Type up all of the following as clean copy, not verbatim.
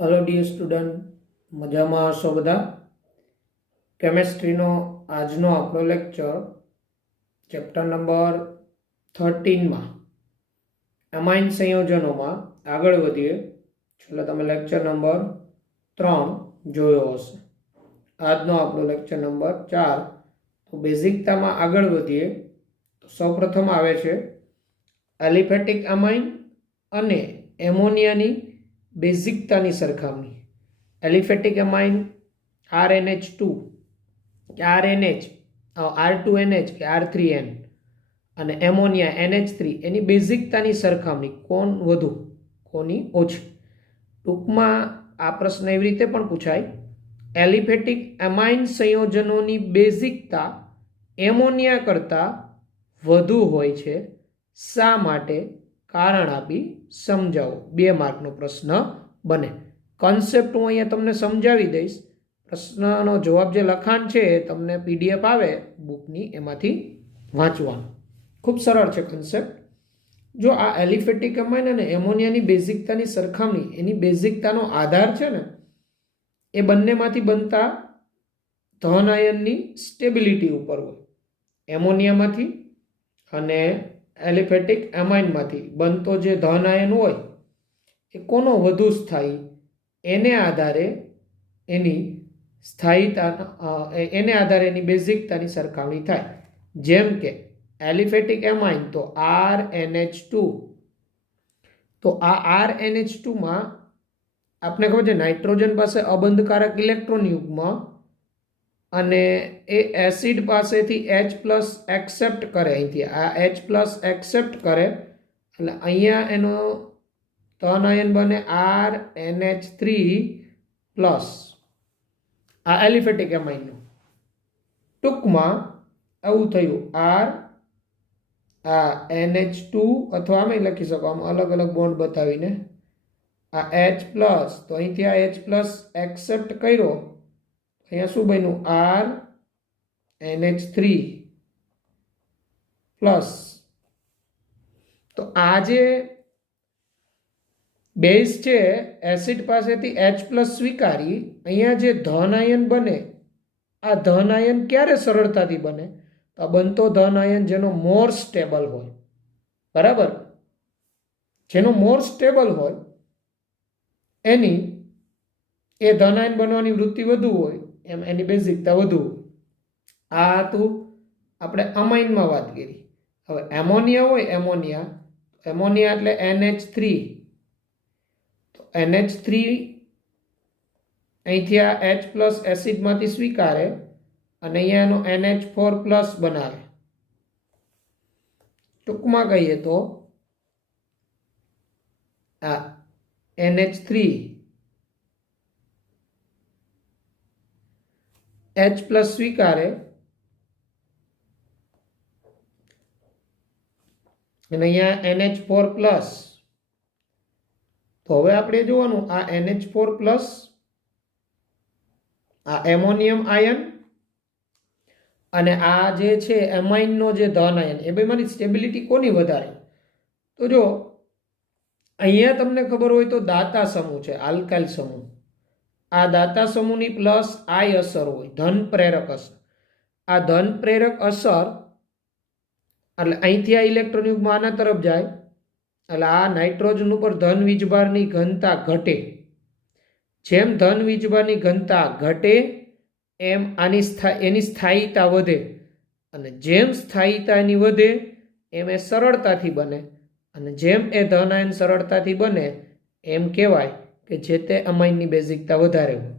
Hello dear student, मजा में हशो बधा। केमिस्ट्री नो आजनो आपणो लेक्चर चैप्टर नंबर 13 में एमाइन संयोजनों में आगळ वधीए। छेल्ले तमे लेक्चर नंबर 3 जोयो हशे। आजनो आपणो लेक्चर नंबर 4। तो बेसिकता में आगळ वधीए तो सौप्रथम आवे छे एलिफेटिक एमाइन अने एमोनियानी बेसिकतानी सरखामणी। Aliphatic amine RNH2 RH R2NH કે R3N અને એમોનિયા NH3 એની બેઝિકતાની સરખામણી કોણ વધુ કોની ઓછી। ટૂંકમાં આ પ્રશ્ન એવી રીતે પણ પૂછાય, એલિફેટિક એમાઇન સંયોજનોની બેઝિકતા એમોનિયા કરતાં વધુ હોય છે, શા માટે? કારણ આપી સમજાવો। 2 માર્કનો પ્રશ્ન બને। કોન્સેપ્ટ હું અહીંયા તમને સમજાવી દઈશ। પ્રશ્નનો જવાબ જે લખાણ છે તમને PDF આવે બુકની, એમાંથી વાંચવાનું। ખૂબ સરળ છે કોન્સેપ્ટ। જો આ એલિફેટિક એમાઇન અને એમોનિયાની બેઝિકતાની સરખામણી, એની બેઝિકતાનો આધાર છે ને એ બંનેમાંથી બનતા ધન આયનની સ્ટેબિલિટી ઉપર હોય। એમોનિયામાંથી અને એલિફેટિક એમાઇનમાંથી બનતો જે ધન આયન હોય એ કોનો વધુ સ્થાયી, એને આધારે એની સ્થાયીતા એને આધારે એની બેઝિકતાની સરખામણી થાય। જેમ કે એલિફેટિક એમાઇન તો RNH2, તો આ RNH2 માં આપણે ખબર છે નાઇટ્રોજન પાસે અબંધકારક ઇલેક્ટ્રોન યુગ્મ અને એ એસિડ પાસેથી H+ એક્સેપ્ટ કરે, અહીંથી આ H+ એક્સેપ્ટ કરે એટલે અહીંયા એનો ધન આયન બને RNH3+। આ એલિફેટિક એમાઇનનું ટૂંકમાં આવું થયું R આ NH2 અથવા આમે લખી શકો, આમ અલગ અલગ બોન્ડ બતાવીને આ H+, તો અહીંથી આ H+ એક્સેપ્ટ કર્યો, અહીંયા શું બન્યું RNH3+। તો આ જે બેઝ છે એસિડ પાસેથી H+ સ્વીકારી, અહીંયા જે ધન આયન બને, આ ધન આયન ક્યારે સરળતાથી બને? તો આ બનતો ધન આયન જેનો મોર સ્ટેબલ હોય, બરાબર, જેનો મોર સ્ટેબલ હોય એની એ ધન આયન બનવાની વૃત્તિ વધુ હોય, એમ એની બેઝિકતા વધુ હોય। આ હતું આપણે અમાઇનમાં વાત કરી। હવે એમોનિયા હોય, એમોનિયા એટલે NH3, NH3 અહીંથી આ H+ એસિડમાંથી સ્વીકારે અને અહીંયા એનો NH4+ બનાવે। ટૂંકમાં કહીએ તો આ NH3 H+ સ્વીકારે અને અહીંયા NH4+। તો હવે આપણે જોવાનું આ NH4+, આ એમોનિયમ આયન અને આ જે છે એમાઇનનો જે ધન આયન, એ બેમાંથી સ્ટેબિલિટી કોની વધારે? તો જો અહીંયા તમને ખબર હોય તો દાતા સમૂહ છે, આલ્કાઇલ સમૂહ। આ દાતા સમૂહની પ્લસ આઈ અસર હોય, ધન પ્રેરક અસર। આ ધન પ્રેરક અસર એટલે અહીંથી આ ઇલેક્ટ્રોન યુગ્મ આના તરફ જાય એટલે આ નાઇટ્રોજન ઉપર ધન વીજભારની ઘનતા ઘટે। જેમ ધન વીજભારની ઘનતા ઘટે એમ એની સ્થાયીતા વધે, અને જેમ સ્થાયીતા એની વધે એમ એ સરળતાથી બને, અને જેમ એ ધન આયન સરળતાથી બને એમ કહેવાય કે જે તે અમાઇનની બેઝિકતા વધારે હોય।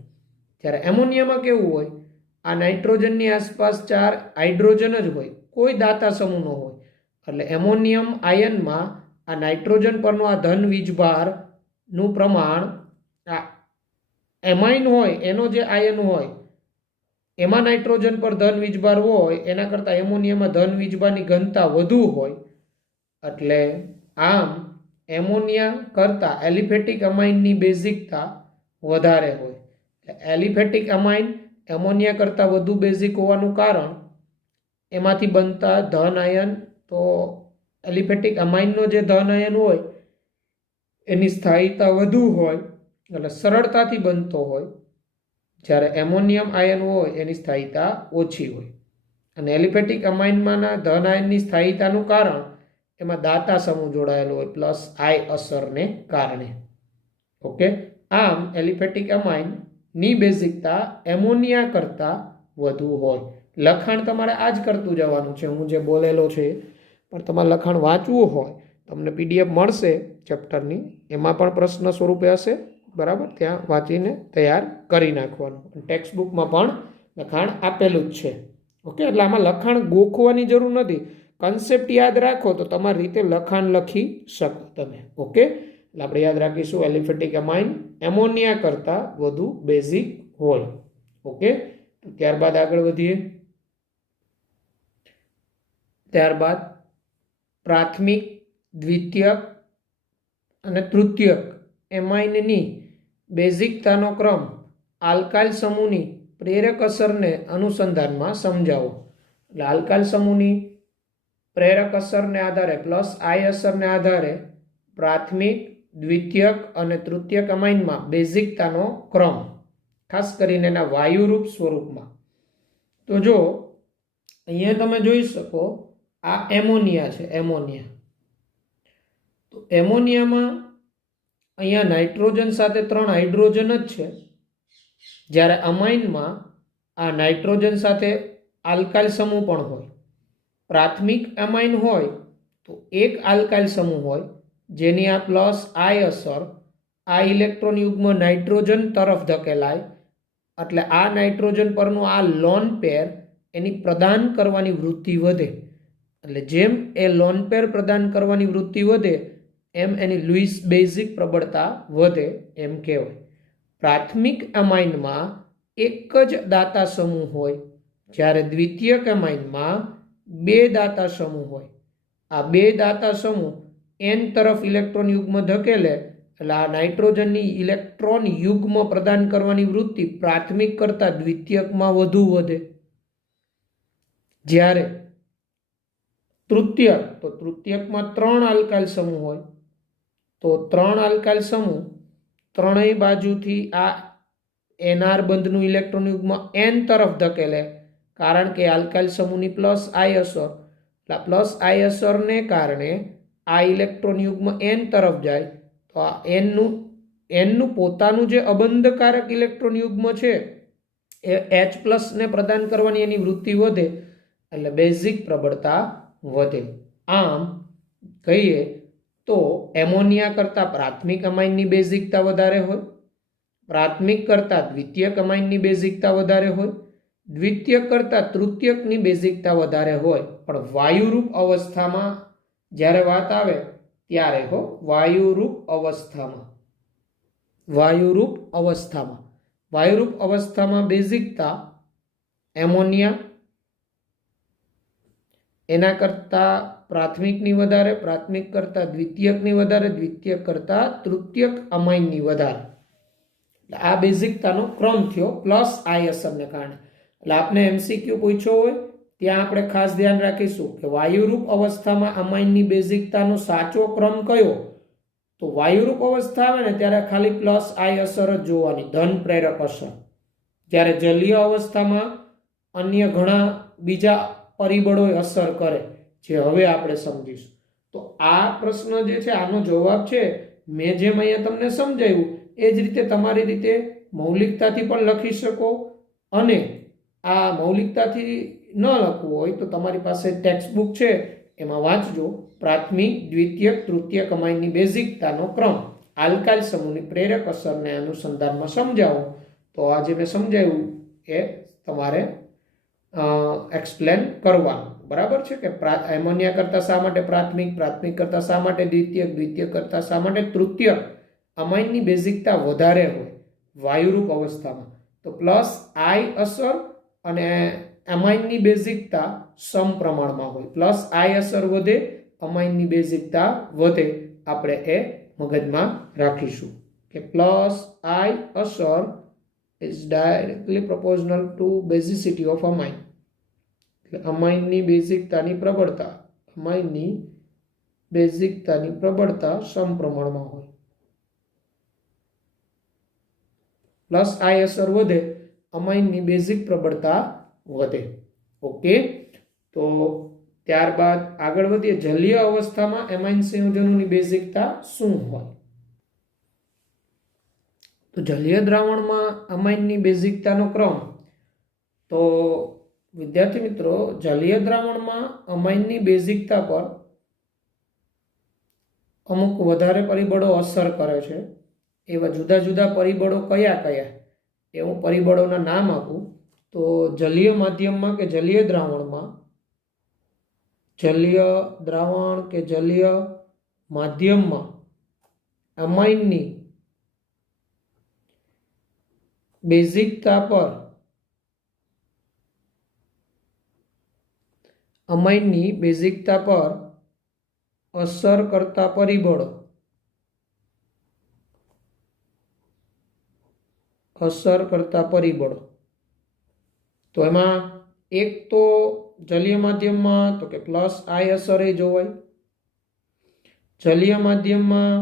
જ્યારે એમોનિયામાં કેવું હોય, આ નાઇટ્રોજનની આસપાસ 4 હાઇડ્રોજન જ હોય, કોઈ દાતા સમૂહ ન હોય, એટલે એમોનિયમ આયનમાં આ નાઇટ્રોજન પરનો આ ધન વીજભારનું પ્રમાણ, આ એમાઇન હોય એનો જે આયન હોય એમાં નાઇટ્રોજન પર ધન વીજભાર હોય એના કરતાં એમોનિયામાં ધન વીજભારની ઘનતા વધુ હોય, એટલે આમ એમોનિયા કરતાં એલિફેટિક એમાઇનની બેઝિકતા વધારે હોય। એલિફેટિક એમાઇન એમોનિયા કરતાં વધુ બેઝિક હોવાનું કારણ એમાંથી બનતા ધન આયન, તો એલિફેટિક એમાઇનનો જે ધન આયન હોય એની સ્થાયીતા વધુ હોય એટલે સરળતાથી બનતો હોય, જ્યારે એમોનિયમ આયન હોય એની સ્થાયીતા ઓછી હોય. અને એલિફેટિક અમાઇનમાંના ધન આયનની સ્થાયીતાનું કારણ એમાં દાતા સમૂહ જોડાયેલો હોય પ્લસ આઈ અસરને કારણે. ઓકે, આમ એલિફેટિક અમાઇનની બેઝિકતા એમોનિયા કરતાં વધુ હોય. લખાણ તમારે આ જ કરતું જવાનું છે, હું જે બોલેલો છે, પણ તમારે લખાણ વાંચવું હોય તમને પીડીએફ મળશે ચેપ્ટરની, એમાં પણ પ્રશ્ન સ્વરૂપે હશે, બરાબર, ત્યાં વાંચીને તૈયાર કરી નાખવાનું. ટેક્સ્ટ બુકમાં પણ લખાણ આપેલું જ છે. ઓકે, એટલે આમાં લખાણ ગોખવાની જરૂર નથી, કન્સેપ્ટ યાદ રાખો તો તમારી રીતે લખાણ લખી શકો તમે. ઓકે, એટલે આપણે યાદ રાખીશું એલિફેટિક અમાઇન એમોનિયા કરતાં વધુ બેઝિક હોય. ઓકે, તો ત્યારબાદ આગળ વધીએ. ત્યારબાદ પ્રાથમિક, દ્વિતીયક અને તૃતીયક એમાઇનની બેઝિકતાનો ક્રમ આલ્કાઇલ સમૂહની પ્રેરક અસરને અનુસંધાનમાં સમજાવો. એટલે આલ્કાઇલ સમૂહની પ્રેરક અસરને આધારે પ્લસ આઈ અસરને આધારે પ્રાથમિક, દ્વિતીયક અને તૃતીયક અમાઇનમાં બેઝિકતાનો ક્રમ, ખાસ કરીને એના વાયુરૂપ સ્વરૂપમાં. તો જો અહીંયા તમે જોઈ શકો, આ એમોનિયા છે, એમોનિયા. તો એમોનિયામાં અહીંયા નાઇટ્રોજન સાથે 3 હાઇડ્રોજન જ છે, જ્યારે અમાઇનમાં આ નાઇટ્રોજન સાથે આલ્કાઇલ સમૂહ પણ હોય. પ્રાથમિક અમાઇન હોય તો એક આલ્કાઇલ સમૂહ હોય, જેની આ પ્લસ આઈ અસર આ ઇલેક્ટ્રોન યુગ્મ નાઇટ્રોજન તરફ ધકેલાય, એટલે આ નાઇટ્રોજન પરનું આ લોન પેર એની પ્રદાન કરવાની વૃત્તિ વધે. એટલે જેમ એ લોન પેર પ્રદાન કરવાની વૃત્તિ વધે એમ એની લુઇસ બેઝિક પ્રબળતા વધે એમ કહેવાય. પ્રાથમિક અમાઇનમાં એક જ દાતા સમૂહ હોય, જ્યારે દ્વિતીયક અમાઇનમાં 2 દાતા સમૂહ હોય. આ 2 દાતા સમૂહ એન તરફ ઇલેક્ટ્રોન યુગ્મ ધકેલે, એટલે આ નાઇટ્રોજનની ઇલેક્ટ્રોન યુગ્મ પ્રદાન કરવાની વૃત્તિ પ્રાથમિક કરતાં દ્વિતીયકમાં વધુ વધે. જ્યારે તૃતીયક, તો તૃતીયકમાં 3 આલ્કાઇલ સમૂહ હોય, તો 3 આલ્કાઇલ સમૂહ ત્રણેય બાજુથી આ એનઆર બંધનું ઇલેક્ટ્રોન યુગ્મ એન તરફ ધકેલે, કારણ કે આલ્કાઇલ સમૂહની પ્લસ આઈ અસર, પ્લસ આઈ અસરને કારણે આ ઇલેક્ટ્રોન યુગ્મ એન તરફ જાય, તો આ એનનું પોતાનું જે અબંધકારક ઇલેક્ટ્રોન યુગ્મ છે એ એચ પ્લસને પ્રદાન કરવાની એની વૃત્તિ વધે, એટલે બેઝિક પ્રબળતા વધે. આમ કહીએ તો એમોનિયા કરતાં પ્રાથમિક અમાઇનની બેઝિકતા વધારે હોય, પ્રાથમિક કરતાં દ્વિતીયક અમાઇનની બેઝિકતા વધારે હોય, દ્વિતીયક કરતાં તૃતીયકની બેઝિકતા વધારે હોય. પણ વાયુરૂપ અવસ્થામાં જ્યારે વાત આવે ત્યારે વાયુરૂપ અવસ્થામાં બેઝિકતા એમોનિયા એના કરતાં પ્રાથમિકની વધારે, પ્રાથમિક કરતાં દ્વિતીયકની વધારે, દ્વિતીયક કરતાં તૃતીયક અમાઇનની વધારે. આ બેઝિકતાનો ક્રમ થયો પ્લસ આઈ અસરને કારણે. એટલે આપણે એમસીક્યુ પૂછ્યો હોય ત્યાં આપણે ખાસ ધ્યાન રાખીશું કે વાયુરૂપ અવસ્થામાં અમાઇનની બેઝિકતાનો સાચો ક્રમ કયો. તો વાયુરૂપ અવસ્થા આવે ને ત્યારે ખાલી પ્લસ આઈ અસર જ જોવાની, ધન પ્રેરક અસર. જ્યારે જલીય અવસ્થામાં અન્ય ઘણા બીજા પરિબળો અસર કરે, જે હવે આપણે સમજીશું. તો આ પ્રશ્ન જે છે આનો જવાબ છે મેં જેમ અહીંયા તમને સમજાવ્યું એ જ રીતે તમારી રીતે મૌલિકતાથી પણ લખી શકો, અને આ મૌલિકતાથી ન લખવું હોય તો તમારી પાસે ટેક્સ્ટ બુક છે એમાં વાંચજો. પ્રાથમિક, દ્વિતીયક, તૃતીયક અમાઇનની બેઝિકતાનો ક્રમ આલ્કાઇલ સમૂહની પ્રેરક અસરને અનુસંધાનમાં સમજાવો. તો આ જે મેં સમજાવ્યું એ તમારે એક્સપ્લેન કરવાનું, બરાબર છે. કે એમોનિયા કરતાં શા માટે પ્રાથમિક, પ્રાથમિક કરતાં શા માટે દ્વિતીયક, દ્વિતીયક કરતાં શા માટે તૃતીયક અમાઇનની બેઝિકતા વધારે હોય વાયુરૂપ અવસ્થામાં. તો પ્લસ આઈ અસર અને અમાઇનની બેઝિકતા સમપ્રમાણમાં હોય. પ્લસ આઈ અસર વધે, અમાઇનની બેઝિકતા વધે. આપણે એ મગજમાં રાખીશું કે પ્લસ આઈ અસર is directly proportional to basicity of amine. અમાઇનની બેઝિકતાની પ્રબળતા સમપ્રમાણમાં હોય. પ્લસ આઈ અસર વધે, અમાઇનની બેઝિક પ્રબળતા વધે. ઓકે, તો ત્યારબાદ આગળ વધીએ. જલીય અવસ્થામાં એમાઇન સંયોજનોની બેઝિકતા શું હોય? તો જલીય દ્રાવણમાં અમાઇનની બેઝિકતાનો ક્રમ, તો વિદ્યાર્થી મિત્રો, જલીય દ્રાવણમાં અમાઇનની બેઝિકતા પર અમુક વધારે પરિબળો અસર કરે છે. એવા જુદા જુદા પરિબળો કયા કયા એ હું પરિબળોના નામ આપું. તો જલીય માધ્યમમાં કે જલીય દ્રાવણમાં, જલીય દ્રાવણ કે જલીય માધ્યમમાં અમાઇનની બેઝિકતા પર અસર કરતા પરિબળો, તો એમાં એક તો જલીય માધ્યમમાં તો કે પ્લસ આઈ અસર એ જોવાય. જલીય માધ્યમમાં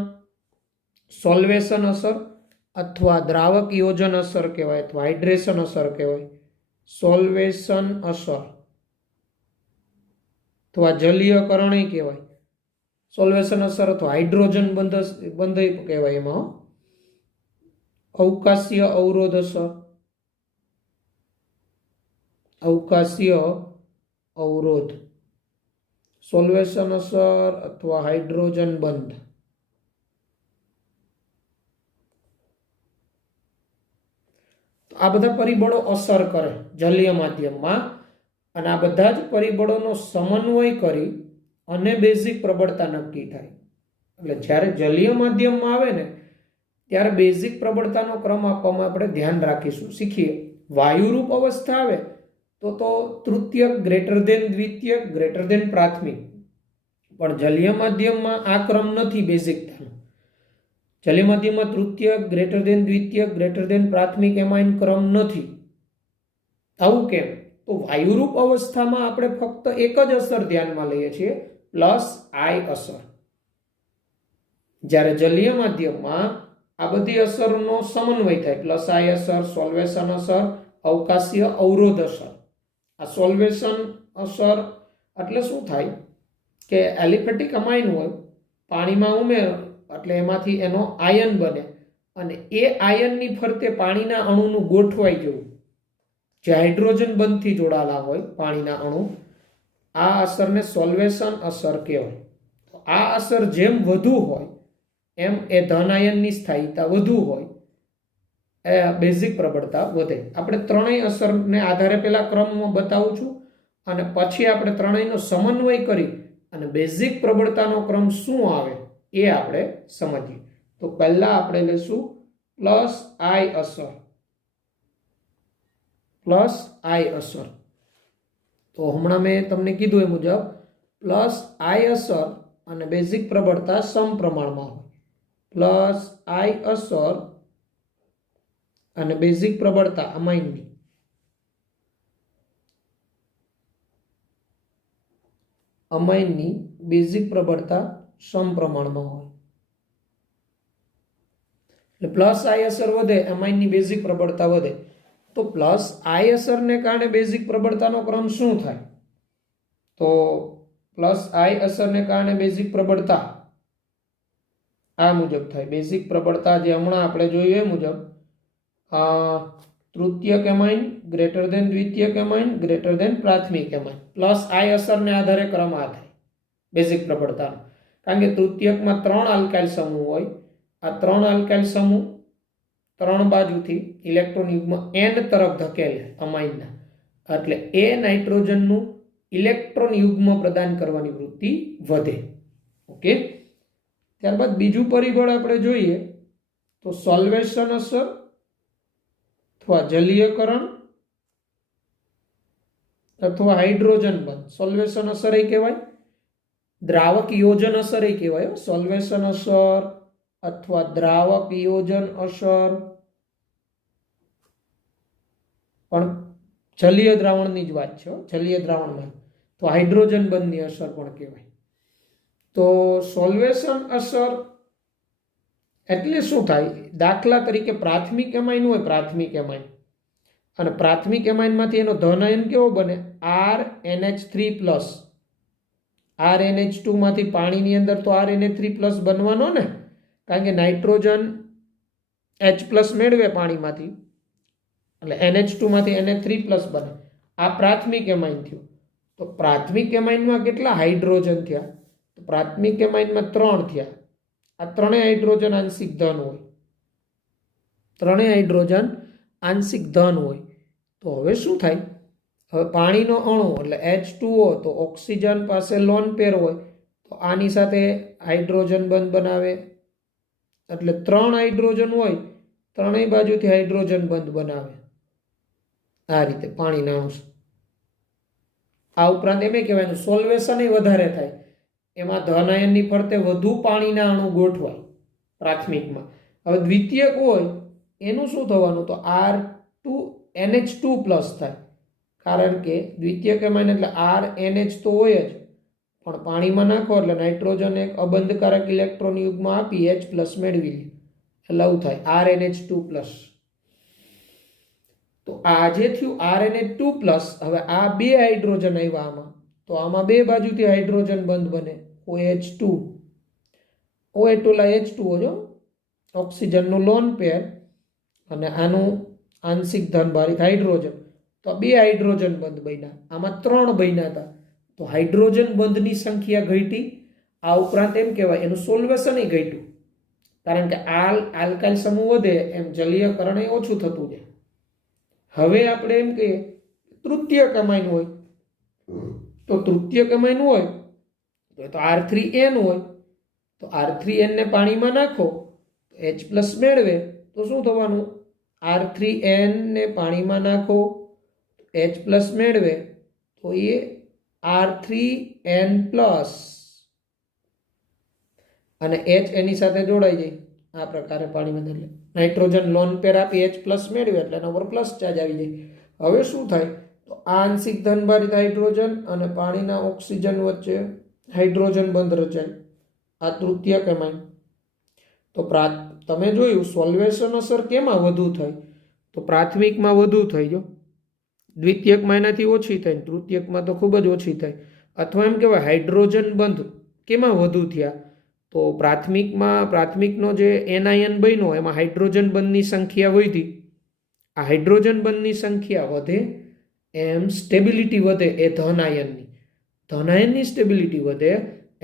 સોલ્વેશન અસર અથવા દ્રાવક યોજન અસર કહેવાય, અથવા હાઇડ્રેશન અસર કહેવાય. સોલ્વેશન અસર અથવા જલીયકરણ કહેવાય. સોલ્વેશન અસર અથવા હાઇડ્રોજન બંધ કહેવાય. એમાં અવકાશીય અવરોધ અસર, અવકાશીય અવરોધ, સોલ્વેશન અસર અથવા હાઇડ્રોજન બંધ. આ બધા પરિબળો અસર કરે જલીય માધ્યમમાં, અને આ બધા જ પરિબળોનો સમન્વય કરી અને બેઝિક પ્રબળતા નક્કી થાય. એટલે જ્યારે જલીય માધ્યમમાં આવે ને ત્યારે બેઝિક પ્રબળતાનો ક્રમ આપવામાં આપણે ધ્યાન રાખીશું, શીખીએ. વાયુરૂપ અવસ્થા આવે તો તૃતીયક ગ્રેટર દેન દ્વિતીયક ગ્રેટર દેન પ્રાથમિક, પણ જલીય માધ્યમમાં આ ક્રમ નથી બેઝિકતાનો. જલીય માધ્યમમાં તૃતીયક ગ્રેટર દેન દ્વિતીયક ગ્રેટર દેન પ્રાથમિક એમાઇન ક્રમ નથી. આવું કેમ? તો વાયુરૂપ અવસ્થામાં આપણે ફક્ત એક જ અસર ધ્યાનમાં લઈએ છીએ, પ્લસ આઈ અસર. જ્યારે જલીય માધ્યમમાં આ બધી અસરનો સમન્વય થાય, પ્લસ આઈ અસર, સોલ્વેશન અસર, અવકાશીય અવરોધ અસર. આ સોલ્વેશન અસર એટલે શું થાય કે એલિફેટિક અમાઇન હોય, પાણીમાં ઉમેરો એટલે એમાંથી એનો આયન બને, અને એ આયનની ફરતે પાણીના અણુનું ગોઠવાઈ જવું, જે હાઇડ્રોજન બંધથી જોડાયેલા હોય પાણીના અણુ, આ અસરને સોલ્વેશન અસર કહેવાય. તો આ અસર જેમ વધુ હોય એમ એ ધન આયનની સ્થાયીતા વધુ હોય, એ બેઝિક પ્રબળતા વધે. આપણે ત્રણેય અસરને આધારે પહેલા ક્રમમાં બતાવું છું, અને પછી આપણે ત્રણેયનો સમન્વય કરી અને બેઝિક પ્રબળતાનો ક્રમ શું આવે એ આપણે સમજીએ. તો પહેલા આપણે લઈશું પ્લસ આઈ અસર. પ્લસ આઈ અસર, તો હમણાં મેં તમને કીધું એ મુજબ પ્લસ આઈ અસર અને બેઝિક પ્રબળતા સમપ્રમાણમાં હોય. પ્લસ આઈ અસર અને બેઝિક પ્રબળતા અમાઇનની બેઝિક પ્રબળતા સમપ્રમાણમાં હોય. એટલે પ્લસ આઈ અસર વધે, અમાઇનની બેઝિક પ્રબળતા વધે. તો પ્લસ આઈ અસરને કારણે બેઝિક પ્રબળતાનો ક્રમ શું થાય? તો પ્લસ આઈ અસરને કારણે બેઝિક પ્રબળતા આ મુજબ થાય. બેઝિક પ્રબળતા જે હમણાં આપણે જોયું એ મુજબ, તૃતીયક એમાઇન ગ્રેટર દેન દ્વિતીયક એમાઇન ગ્રેટર દેન પ્રાથમિક એમાઇન. પ્લસ આઈ અસરને આધારે ક્રમ આ થાય બેઝિક પ્રબળતાનો. કારણ કે તૃતીયકમાં 3 આલ્કાઇલ સમૂહ હોય. આ 3 આલ્કાઇલ સમૂહ 3 બાજુથી ઇલેક્ટ્રોન યુગ્મ n તરફ ધકેલે અમાઇનના, એટલે એ નાઇટ્રોજનનું ઇલેક્ટ્રોન યુગ્મ પ્રદાન કરવાની વૃત્તિ વધે. ઓકે, ત્યારબાદ બીજું પરિબળ આપણે જોઈએ તો સોલ્વેશન અસર અથવા જલીયકરણ અથવા હાઇડ્રોજન બંધ. સોલ્વેશન અસર એ કહેવાય, દ્રાવક યોજન અસર એ કહેવાય. સોલ્વેશન અસર અથવા દ્રાવક યોજન અસર પણ જલીય દ્રાવણની જ વાત છે, જલીય દ્રાવણમાં. તો હાઇડ્રોજન બંધની અસર પણ કહેવાય. તો સોલ્વેશન અસર એટલે શું થાય, દાખલા તરીકે પ્રાથમિક એમાઇન હોય, પ્રાથમિક એમાઇન, અને પ્રાથમિક એમાઇનમાંથી એનો ધન આયન કેવો બને, RNH3+. RNH2 માંથી પાણીની અંદર તો RNH3+ બનવાનો ને, કારણ કે નાઇટ્રોજન H+ મેળવે પાણીમાંથી, એટલે NH2 માંથી NH3+ બને. આ પ્રાથમિક એમાઇન થયું. તો પ્રાથમિક એમાઇનમાં કેટલા હાઇડ્રોજન થયા, તો પ્રાથમિક એમાઇનમાં 3 થયા. આ ત્રણેય હાઇડ્રોજન આંશિક ધન હોય, ત્રણેય હાઇડ્રોજન આંશિક ધન હોય. તો હવે શું થાય, હવે પાણીનો અણુ એટલે H2O, તો ઓક્સિજન પાસે લોન પેર હોય, તો આની સાથે હાઇડ્રોજન બંધ બનાવે, એટલે 3 હાઇડ્રોજન હોય, ત્રણેય બાજુથી હાઇડ્રોજન બંધ બનાવે. આ રીતે પાણીના અણુ. આ ઉપરાંત એમ કહેવાય સોલ્વેશન વધારે થાય, એમાં ધન આયનની ફરતે વધુ પાણીના અણુ ગોઠવાય પ્રાથમિકમાં. હવે દ્વિતીયક હોય એનું શું થવાનું, તો NH2+ થાય, કારણ કે દ્વિતીયક એમાઇન એટલે RNH તો હોય જ, પણ પાણીમાં નાખો એટલે નાઇટ્રોજન એક અબંધકારક ઇલેક્ટ્રોન યુગ્મ આપી H+ મેળવી લે, એટલે આવું થાય RNH2+. તો આ જે થયું RNH2+, હવે આ 2 હાઇડ્રોજન આવ્યા આમાં, તો આમાં 2 બાજુથી હાઇડ્રોજન બંધ બને, OH2 H2O જો ઓક્સિજનનું લોન પેર, અને આનું આંશિક ધનભારિત હાઇડ્રોજન, તો 2 હાઇડ્રોજન બંધ બન્યા, આમાં 3 બન્યા હતા. તો હાઇડ્રોજન બંધની સંખ્યા ઘટી. આ ઉપરાંત એમ કહેવાય એનું સોલ્વેશન ઘટ્યું, કારણ કે આલ્કાઇલ સમૂહ વધે એમ જલીયકરણ ઓછું થતું જાય. હવે આપણે એમ કહીએ તૃતીયક એમાઇન હોય, તો તૃતીયક એમાઇન હોય તો R3N હોય, તો R3N ને પાણીમાં નાખો તો H+ મેળવે, તો શું થવાનું, R3N ને પાણીમાં નાખો H+ મેળવે, તો એ R3N+, અને H એની સાથે જોડાઈ જાય આ પ્રકારે પાણીમાં, એટલે નાઇટ્રોજન લોન પેર આપી H+ મેળવે એટલે એના ઉપર પ્લસ ચાર્જ આવી જાય. હવે શું થાય, તો આ આંશિક ધનભારિત હાઇડ્રોજન અને પાણીના ઓક્સિજન વચ્ચે હાઇડ્રોજન બંધ રચાય, આ તૃતીયક એમાઇન. તો તમે જોયું સોલ્વેશન અસર કેમાં વધુ થાય, તો પ્રાથમિકમાં વધુ થઈ જો, દ્વિતીયકમાં એનાથી ઓછી થાય, તૃતીયકમાં તો ખૂબ જ ઓછી થાય. અથવા એમ કહેવાય હાઇડ્રોજન બંધ કેમાં વધુ થયા, તો પ્રાથમિકનો જે એનાયન બન્યો એમાં હાઇડ્રોજન બંધની સંખ્યા વધી. આ હાઇડ્રોજન બંધની સંખ્યા વધે એમ સ્ટેબિલિટી વધે, એ ધન આયનની સ્ટેબિલિટી વધે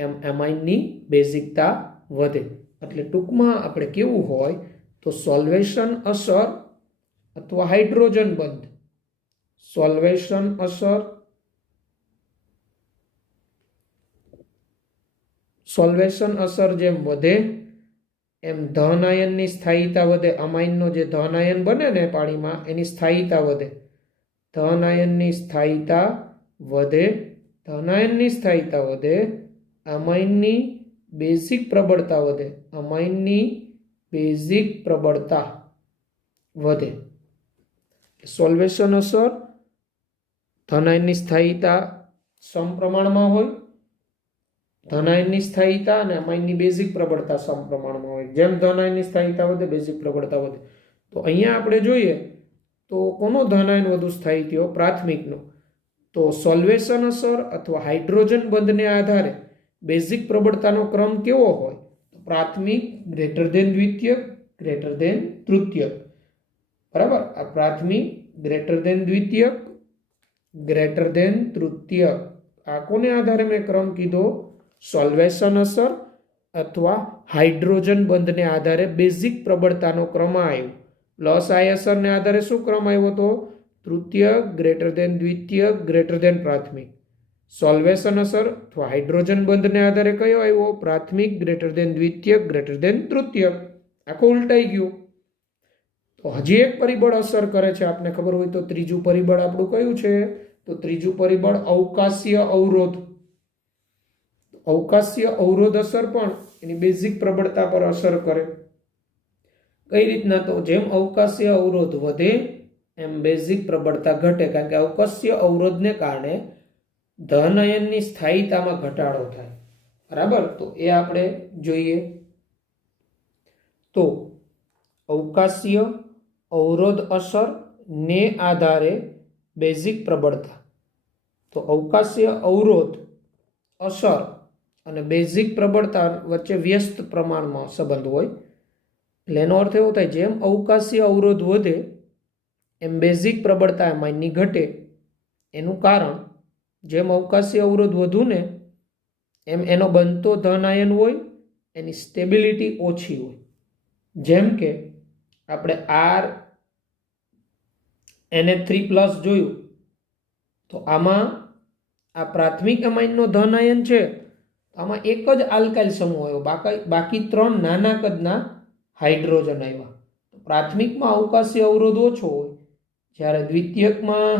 એમ એમાઇનની બેઝિકતા વધે. એટલે ટૂંકમાં આપણે કેવું હોય, તો સોલ્વેશન અસર અથવા હાઇડ્રોજન બંધ, સોલ્વેશન અસર જેમ વધે એમ ધન આયનની સ્થાયીતા વધે. અમાઇનનો જે ધન આયન બને ને પાણીમાં એની સ્થાયીતા વધે, ધન આયનની સ્થાયીતા વધે, અમાઇનની બેઝિક પ્રબળતા વધે, સોલ્વેશન અસર, ધન આયનની સ્થાયીતા સમપ્રમાણમાં હોય, ધન આયનની સ્થાયીતા અને અમાઇનની બેઝિક પ્રબળતા સમપ્રમાણમાં હોય. જેમ ધન આયનની સ્થાયીતા વધે બેઝિક પ્રબળતા વધે. તો અહીંયા આપણે જોઈએ તો કોનો ધન આયન વધુ સ્થાયી થયો, પ્રાથમિકનો. તો સોલ્વેશન અસર અથવા હાઇડ્રોજન બંધને આધારે બેઝિક પ્રબળતાનો ક્રમ કેવો હોય, તો પ્રાથમિક ગ્રેટર ધેન દ્વિતીયક ગ્રેટર ધેન તૃતીયક. બરાબર, આ પ્રાથમિક ગ્રેટર ધેન દ્વિતીયક ગ્રેટર ધેન તૃતીયક. આ કોને આધારે મેં ક્રમ કીધો, સોલ્વેશન અસર અથવા હાઇડ્રોજન બંધને આધારે બેઝિક પ્રબળતાનો ક્રમ આવ્યો. પ્લસ આ અસરને આધારે શું ક્રમ આવ્યો, તો તૃતીયક ગ્રેટર ધેન દ્વિતીયક ગ્રેટર ધેન પ્રાથમિક. સોલ્વેશન અસર અથવા હાઇડ્રોજન બંધને આધારે કયો આવ્યો, પ્રાથમિક ગ્રેટર ધેન દ્વિતીયક ગ્રેટર ધેન તૃતીયક. આખું ઉલટાઈ ગયું. તો હજી એક પરિબળ અસર કરે છે, આપને ખબર હોય તો ત્રીજું પરિબળ આપણું કયું છે, તો ત્રીજું પરિબળ અવકાશીય અવરોધ. અવકાશીય અવરોધ અસર પણ એની બેઝિક પ્રબળતા પર અસર કરે. કઈ રીતના, તો જેમ અવકાશીય અવરોધ વધે એમ બેઝિક પ્રબળતા ઘટે, કારણ કે અવકાશીય અવરોધને કારણે ધન આયનની સ્થાયીતામાં ઘટાડો થાય. બરાબર, તો એ આપણે જોઈએ. તો અવકાશીય અવરોધ અસર ને આધારે બેઝિક પ્રબળતા. તો અવકાશીય અવરોધ અસર અને બેઝિક પ્રબળતા વચ્ચે વ્યસ્ત પ્રમાણમાં સંબંધ હોય. એટલે એનો અર્થ એવો થાય, જેમ અવકાશીય અવરોધ વધે એમ બેઝિક પ્રબળતા એમાંની ઘટે. એનું કારણ, જેમ અવકાશીય અવરોધ વધુ ને એમ એનો બનતો ધન આયન હોય એની સ્ટેબિલિટી ઓછી હોય. જેમ કે આપણે RNA3+ જોયું, તો આમાં આ પ્રાથમિક એમાઇનનો ધન આયન છે, આમાં એક જ આલ્કાઇલ સમૂહ આવ્યો, બાકી 3 નાના કદના હાઇડ્રોજન આવ્યા. પ્રાથમિકમાં અવકાશીય અવરોધ ઓછો હોય, જ્યારે દ્વિતીયકમાં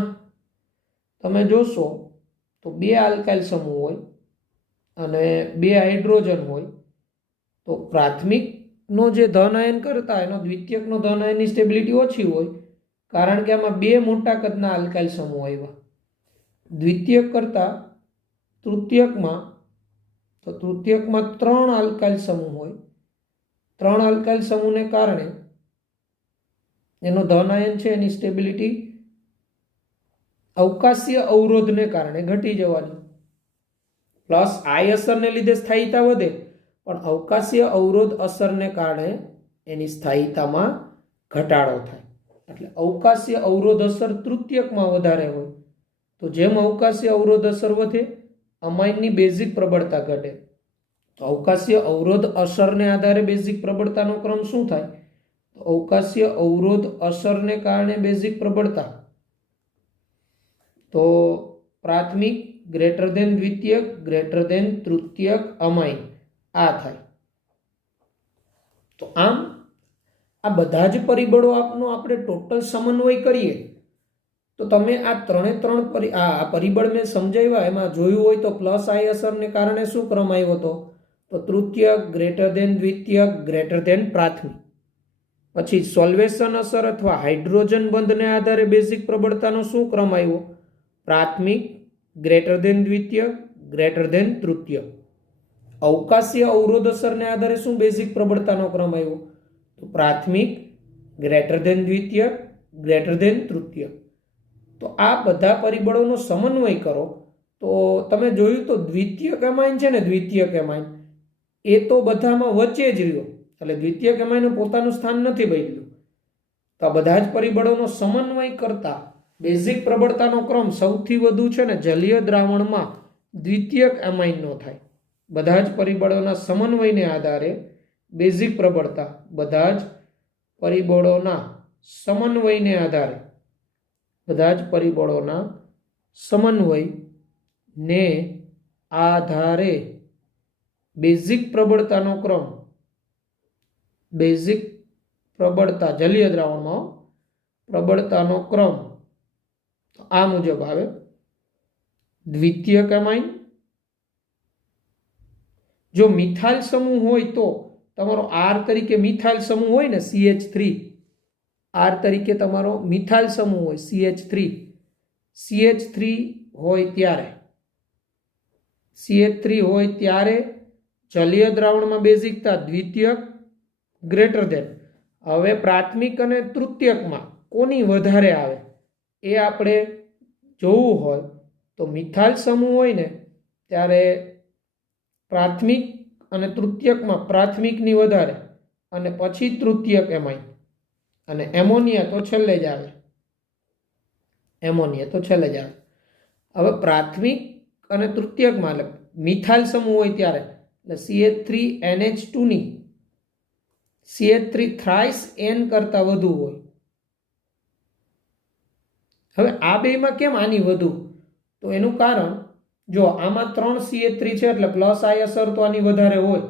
તમે જોશો તો 2 આલ્કાઇલ સમૂહ હોય અને 2 હાઇડ્રોજન હોય. તો પ્રાથમિકનો જે ધન આયન કરતા એનો દ્વિતીયકનો ધન આયનની સ્ટેબિલિટી ઓછી હોય, કારણ કે આમાં 2 મોટા કદના આલ્કાઇલ સમૂહ આવ્યા. દ્વિતીયક કરતા તૃતીયકમાં 3 આલ્કાઇલ સમૂહ હોય. 3 આલ્કાઇલ સમૂહને કારણે એનો ધન આયન છે એની સ્ટેબિલિટી અવકાશીય અવરોધને કારણે ઘટી જવાની. પ્લસ આ અસરને લીધે સ્થાયીતા વધે, પણ અવકાશીય અવરોધ અસરને કારણે એની સ્થાયીતામાં ઘટાડો થાય. એટલે અવકાશીય અવરોધ અસર તૃતીયકમાં વધારે હોય. તો જેમ અવકાશીય અવરોધ અસર વધે, અમાઇનની બેઝિક પ્રબળતા ઘટે. તો અવકાશીય અવરોધ અસરને આધારે બેઝિક પ્રબળતાનો ક્રમ શું થાય? તો અવકાશીય અવરોધ અસરને કારણે બેઝિક પ્રબળતા, તો પ્રાથમિક ગ્રેટર દેન દ્વિતીયક ગ્રેટર દેન તૃતીયક અમાઇન આ થાય. તો આમ આ બધા જ પરિબળો આપનો આપણે ટોટલ સમન્વય કરીએ તો તમે આ ત્રણે ત્રણ પરિબળ મેં સમજાવ્યા, એમાં જોયું હોય તો પ્લસ આઈ અસરને કારણે શું ક્રમ આવ્યો હતો? તો તૃતીયક ગ્રેટર દેન દ્વિતીયક ગ્રેટર દેન પ્રાથમિક. પછી સોલ્વેશન અસર અથવા હાઇડ્રોજન બંધને આધારે બેઝિક પ્રબળતાનો શું ક્રમ આવ્યો? પ્રાથમિક ગ્રેટર દેન દ્વિતીયક ગ્રેટર દેન તૃતીયક. અવકાશીય અવરોધ અસરને આધારે શું બેઝિક પ્રબળતાનો ક્રમ આવ્યો? તો પ્રાથમિક ગ્રેટર દેન દ્વિતીયક ગ્રેટર દેન તૃતીયક. તો આ બધા પરિબળોનો સમન્વય કરો તો તમે જોયું તો દ્વિતીયક એમાઇન છે ને, દ્વિતીયક એમાઇન એ તો બધામાં વચ્ચે જ રહ્યો, એટલે દ્વિતીયક એમાઇનનું પોતાનું સ્થાન નથી બદલ્યું. તો આ બધા જ પરિબળોનો સમન્વય કરતા બેઝિક પ્રબળતાનો ક્રમ સૌથી વધુ છે ને જલીય દ્રાવણમાં દ્વિતીયક એમાઇનનો થાય. બધા જ પરિબળોના સમન્વયને આધારે બેઝિક પ્રબળતા, બધા જ પરિબળોના સમન્વયને આધારે, બધા જ પરિબળોના સમન્વયને આધારે બેઝિક પ્રબળતાનો ક્રમ, બેઝિક પ્રબળતા જલીય દ્રાવણમાં પ્રબળતાનો ક્રમ આ મુજબ આવે. દ્વિતીયક એમાઇન, જો મિથાઇલ સમૂહ હોય તો તમારો R તરીકે મિથાઇલ સમૂહ હોય ને CH3, R તરીકે તમારો મિથાઇલ સમૂહ હોય CH3 હોય ત્યારે જલીય દ્રાવણમાં બેઝિકતા દ્વિતીયક ગ્રેટર દેન. હવે પ્રાથમિક અને તૃતીયકમાં કોની વધારે આવે એ આપણે જોવું હોય તો મિથાઇલ સમૂહ હોય ને ત્યારે પ્રાથમિક અને તૃતીયકમાં પ્રાથમિકની વધારે અને પછી તૃતીયક એમાઇન, અને એમોનિયા તો છેલ્લે જ આવે. હવે પ્રાથમિક અને તૃતીયકમાં એટલે મિથાઇલ સમૂહ હોય ત્યારે એટલે CH3NH2 ની CH3 થ્રાઇસ N કરતા વધુ હોય. હવે આ બેમાં કેમ આની વધુ? તો એનું કારણ, જો આમાં 3 CH3 છે એટલે પ્લસ આઈ અસર તો આની વધારે હોય,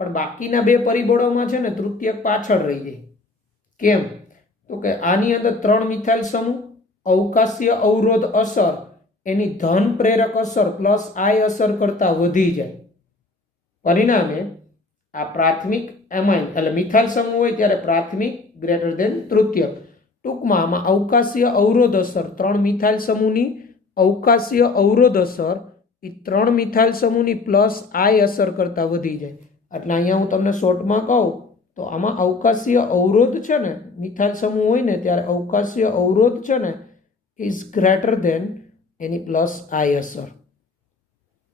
પણ બાકીના બે પરિબળોમાં છે ને તૃતીયક પાછળ રહી જાય. કેમ? તો કે આની અંદર 3 મિથાઇલ સમૂહ, અવકાશીય અવરોધ અસર એની ધન પ્રેરક અસર પ્લસ આઈ અસર કરતા વધી જાય. પરિણામે આ પ્રાથમિક એમાઇન એટલે મિથાઇલ સમૂહ હોય ત્યારે પ્રાથમિક ગ્રેટર દેન તૃતીયક. ટૂંકમાં આમાં અવકાશીય અવરોધ અસર 3 મિથાઇલ સમૂહની અવકાશીય અવરોધ અસર એ 3 મિથાઇલ સમૂહની પ્લસ આઈ અસર કરતા વધી જાય. એટલે અહીંયા હું તમને શોર્ટમાં કહું તો આમાં અવકાશીય અવરોધ છે ને, મિથાઇલ સમૂહ હોય ને ત્યારે અવકાશીય અવરોધ છે ને ઇઝ ગ્રેટર ધેન એની પ્લસ આઈ અસર,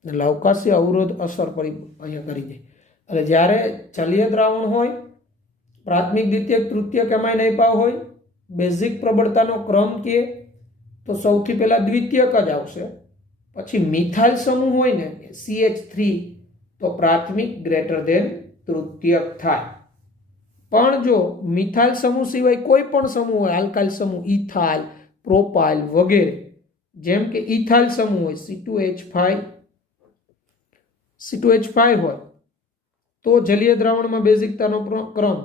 એટલે અવકાશીય અવરોધ અસર અહીંયા કરી દે. એટલે જ્યારે જલીય દ્રાવણ હોય, પ્રાથમિક, દ્વિતીયક, તૃતીયક એમાઇન આપ્યા હોય, બેઝિક પ્રબળતાનો ક્રમ કે તો સૌથી પહેલા દ્વિતીયક જ આવશે, પછી મિથાઇલ સમૂહ હોય ને CH3 તો પ્રાથમિક ગ્રેટર ધેન તૃતીયક થાય. પણ જો મિથાઇલ સમૂહ સિવાય કોઈ પણ સમૂહ હોય, આલ્કાઇલ સમૂહ, ઇથાઇલ, પ્રોપાઇલ વગેરે, જેમ કે ઇથાઇલ સમૂહ હોય C2H5 હોય તો જલીય દ્રાવણમાં બેઝિકતાનો ક્રમ,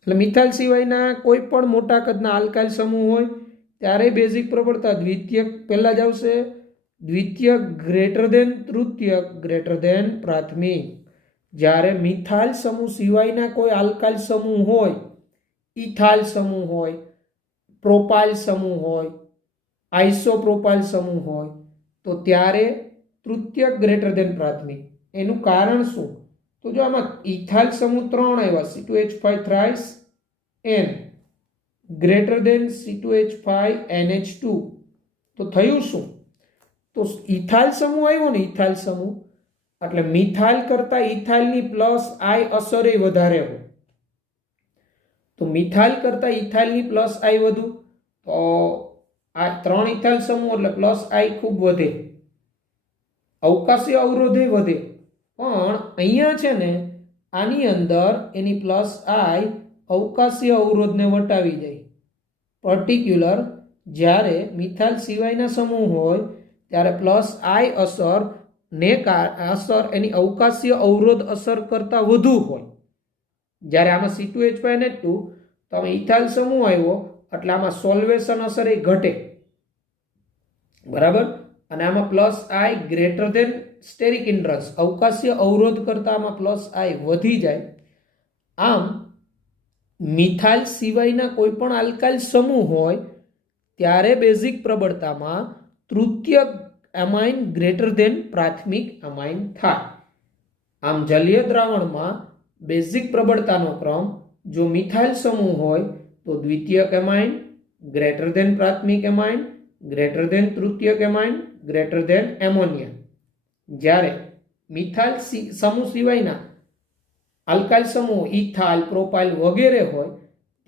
એટલે મિથાઇલ સિવાયના કોઈ પણ મોટા કદના આલ્કાઇલ સમૂહ હોય ત્યારે બેઝિક પ્રબળતા દ્વિતીયક પહેલા જ આવશે, દ્વિતીયક ગ્રેટર ધેન તૃતીયક ગ્રેટર ધેન પ્રાથમિક. જ્યારે મિથાઇલ સમૂહ સિવાયના કોઈ આલ્કાઇલ સમૂહ હોય, ઇથાઇલ સમૂહ હોય, પ્રોપાઇલ સમૂહ હોય, આઇસોપ્રોપાઇલ સમૂહ હોય તો ત્યારે તૃતીયક ગ્રેટર ધેન પ્રાથમિક. એનું કારણ શું? તો જો આમાં ઇથાઇલ સમૂહ 3 આવ્યા, C2H5 thrice N greater than C2H5NH2, તો થયું શું? તો ઇથાઇલ સમૂહ આવ્યો ને, ઇથાઇલ સમૂહ એટલે મિથાઇલ કરતા ઇથાઇલની પ્લસ આઈ અસર વધારે હોય. તો મિથાઇલ કરતા ઇથાઇલની પ્લસ આઈ વધુ, તો આ 3 ઇથાઇલ સમૂહ એટલે પ્લસ આઈ ખૂબ વધે, અવકાશીય અવરોધે વધે. પણ અહીંયા છે ને આની અંદર એની પ્લસ આઈ અવકાશીય અવરોધને વટાવી જાય. પર્ટિક્યુલર જ્યારે મિથાઇલ સિવાયના સમૂહ હોય ત્યારે પ્લસ આઈ અસર એની અવકાશીય અવરોધ અસર કરતા વધુ હોય. જ્યારે આમાં C2H5NH2 તો આમાં ઇથાઇલ સમૂહ આવ્યો એટલે આમાં સોલ્વેશન અસર એ ઘટે, બરાબર. અને આમાં પ્લસ આઈ ગ્રેટર ધેન સ્ટેરિક ઇન્ડ્રન્સ, અવકાશીય અવરોધ કરતા આમાં પ્લસ આઈ વધી જાય. આમ મિથાઇલ સિવાયના કોઈ પણ આલ્કાઇલ સમૂહ હોય ત્યારે બેઝિક પ્રબળતામાં તૃતીયક એમાઇન ગ્રેટર ધેન પ્રાથમિક એમાઇન થાય. આમ જલીય દ્રાવણમાં બેઝિક પ્રબળતાનો ક્રમ જો મિથાઇલ સમૂહ હોય તો દ્વિતીયક એમાઇન ગ્રેટર ધેન પ્રાથમિક એમાઇન ગ્રેટર ધેન તૃતીયક એમાઇન ગ્રેટર ધેન એમોનિયા. જ્યારે મિથાઇલ સમૂહ સિવાયના આલ્કાઇલ સમૂહ ઇથાઇલ, પ્રોપાઇલ વગેરે હોય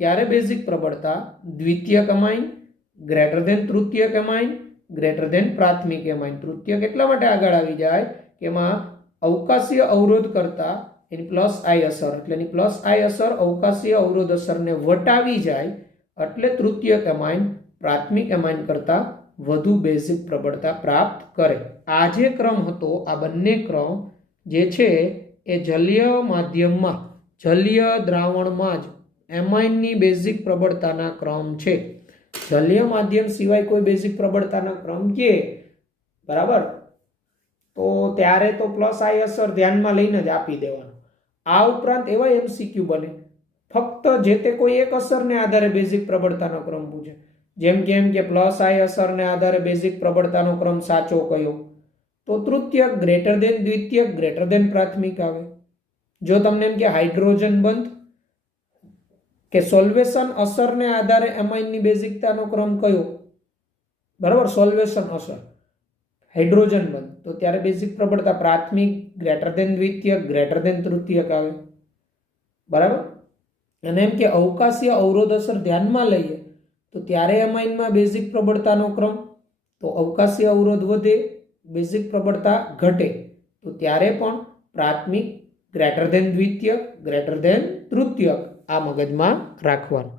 ત્યારે બેઝિક પ્રબળતા દ્વિતીયક એમાઇન ગ્રેટર ધેન તૃતીયક એમાઇન ગ્રેટર ધેન પ્રાથમિક એમાઇન. તૃતીયક એટલા માટે આગળ આવી જાય કે એમાં અવકાશીય અવરોધ કરતા એની પ્લસ આઈ અસર, એટલે એની પ્લસ આઈ અસર અવકાશીય અવરોધ અસરને વટાવી જાય, એટલે તૃતીયક એમાઇન પ્રાથમિક એમાઇન કરતા વધુ બેઝિક પ્રબળતા પ્રાપ્ત કરે. આ જે ક્રમ હતો, આ બંને ક્રમ જે છે એ જલીય માધ્યમમાં, જલીય દ્રાવણમાં જ એમાઇનની બેઝિક પ્રબળતાના ક્રમ છે. જલીય માધ્યમ સિવાય કોઈ બેઝિક પ્રબળતાના ક્રમ કે, બરાબર, તો ત્યારે તો પ્લસ આઈ અસર ધ્યાનમાં લઈને જ આપી દેવાનું. આ ઉપરાંત એવા MCQ બને ફક્ત જે તે કોઈ એક અસરને આધારે બેઝિક પ્રબળતાનો ક્રમ પૂછે, જેમ કે પ્લસ આઈ અસરને આધારે બેઝિક પ્રબળતાનો ક્રમ સાચો કયો, તો તૃતીયક ગ્રેટર ધેન દ્વિતીયક ગ્રેટર ધેન પ્રાથમિક આવે. જો તમને એમ કે હાઇડ્રોજન બંધ કે સોલ્વેશન અસરને આધારે એમાઇનની બેઝિકતાનો ક્રમ કયો, બરાબર, સોલ્વેશન અસર હાઇડ્રોજન બંધ, તો ત્યારે બેઝિક પ્રબળતા પ્રાથમિક ગ્રેટર ધેન દ્વિતીયક ગ્રેટર ધેન તૃતીયક આવે, બરાબર. અને એમ કે અવકાશીય અવરોધ અસર ધ્યાનમાં લઈએ તો ત્યારે એમાઇનમાં બેઝિક પ્રબળતાનો ક્રમ, તો અવકાશીય અવરોધ વધે, બેઝિક પ્રબળતા ઘટે, તો ત્યારે પણ પ્રાથમિક ગ્રેટર ધેન દ્વિતીયક ગ્રેટર ધેન તૃતીયક આ મગજમાં રાખવાનું.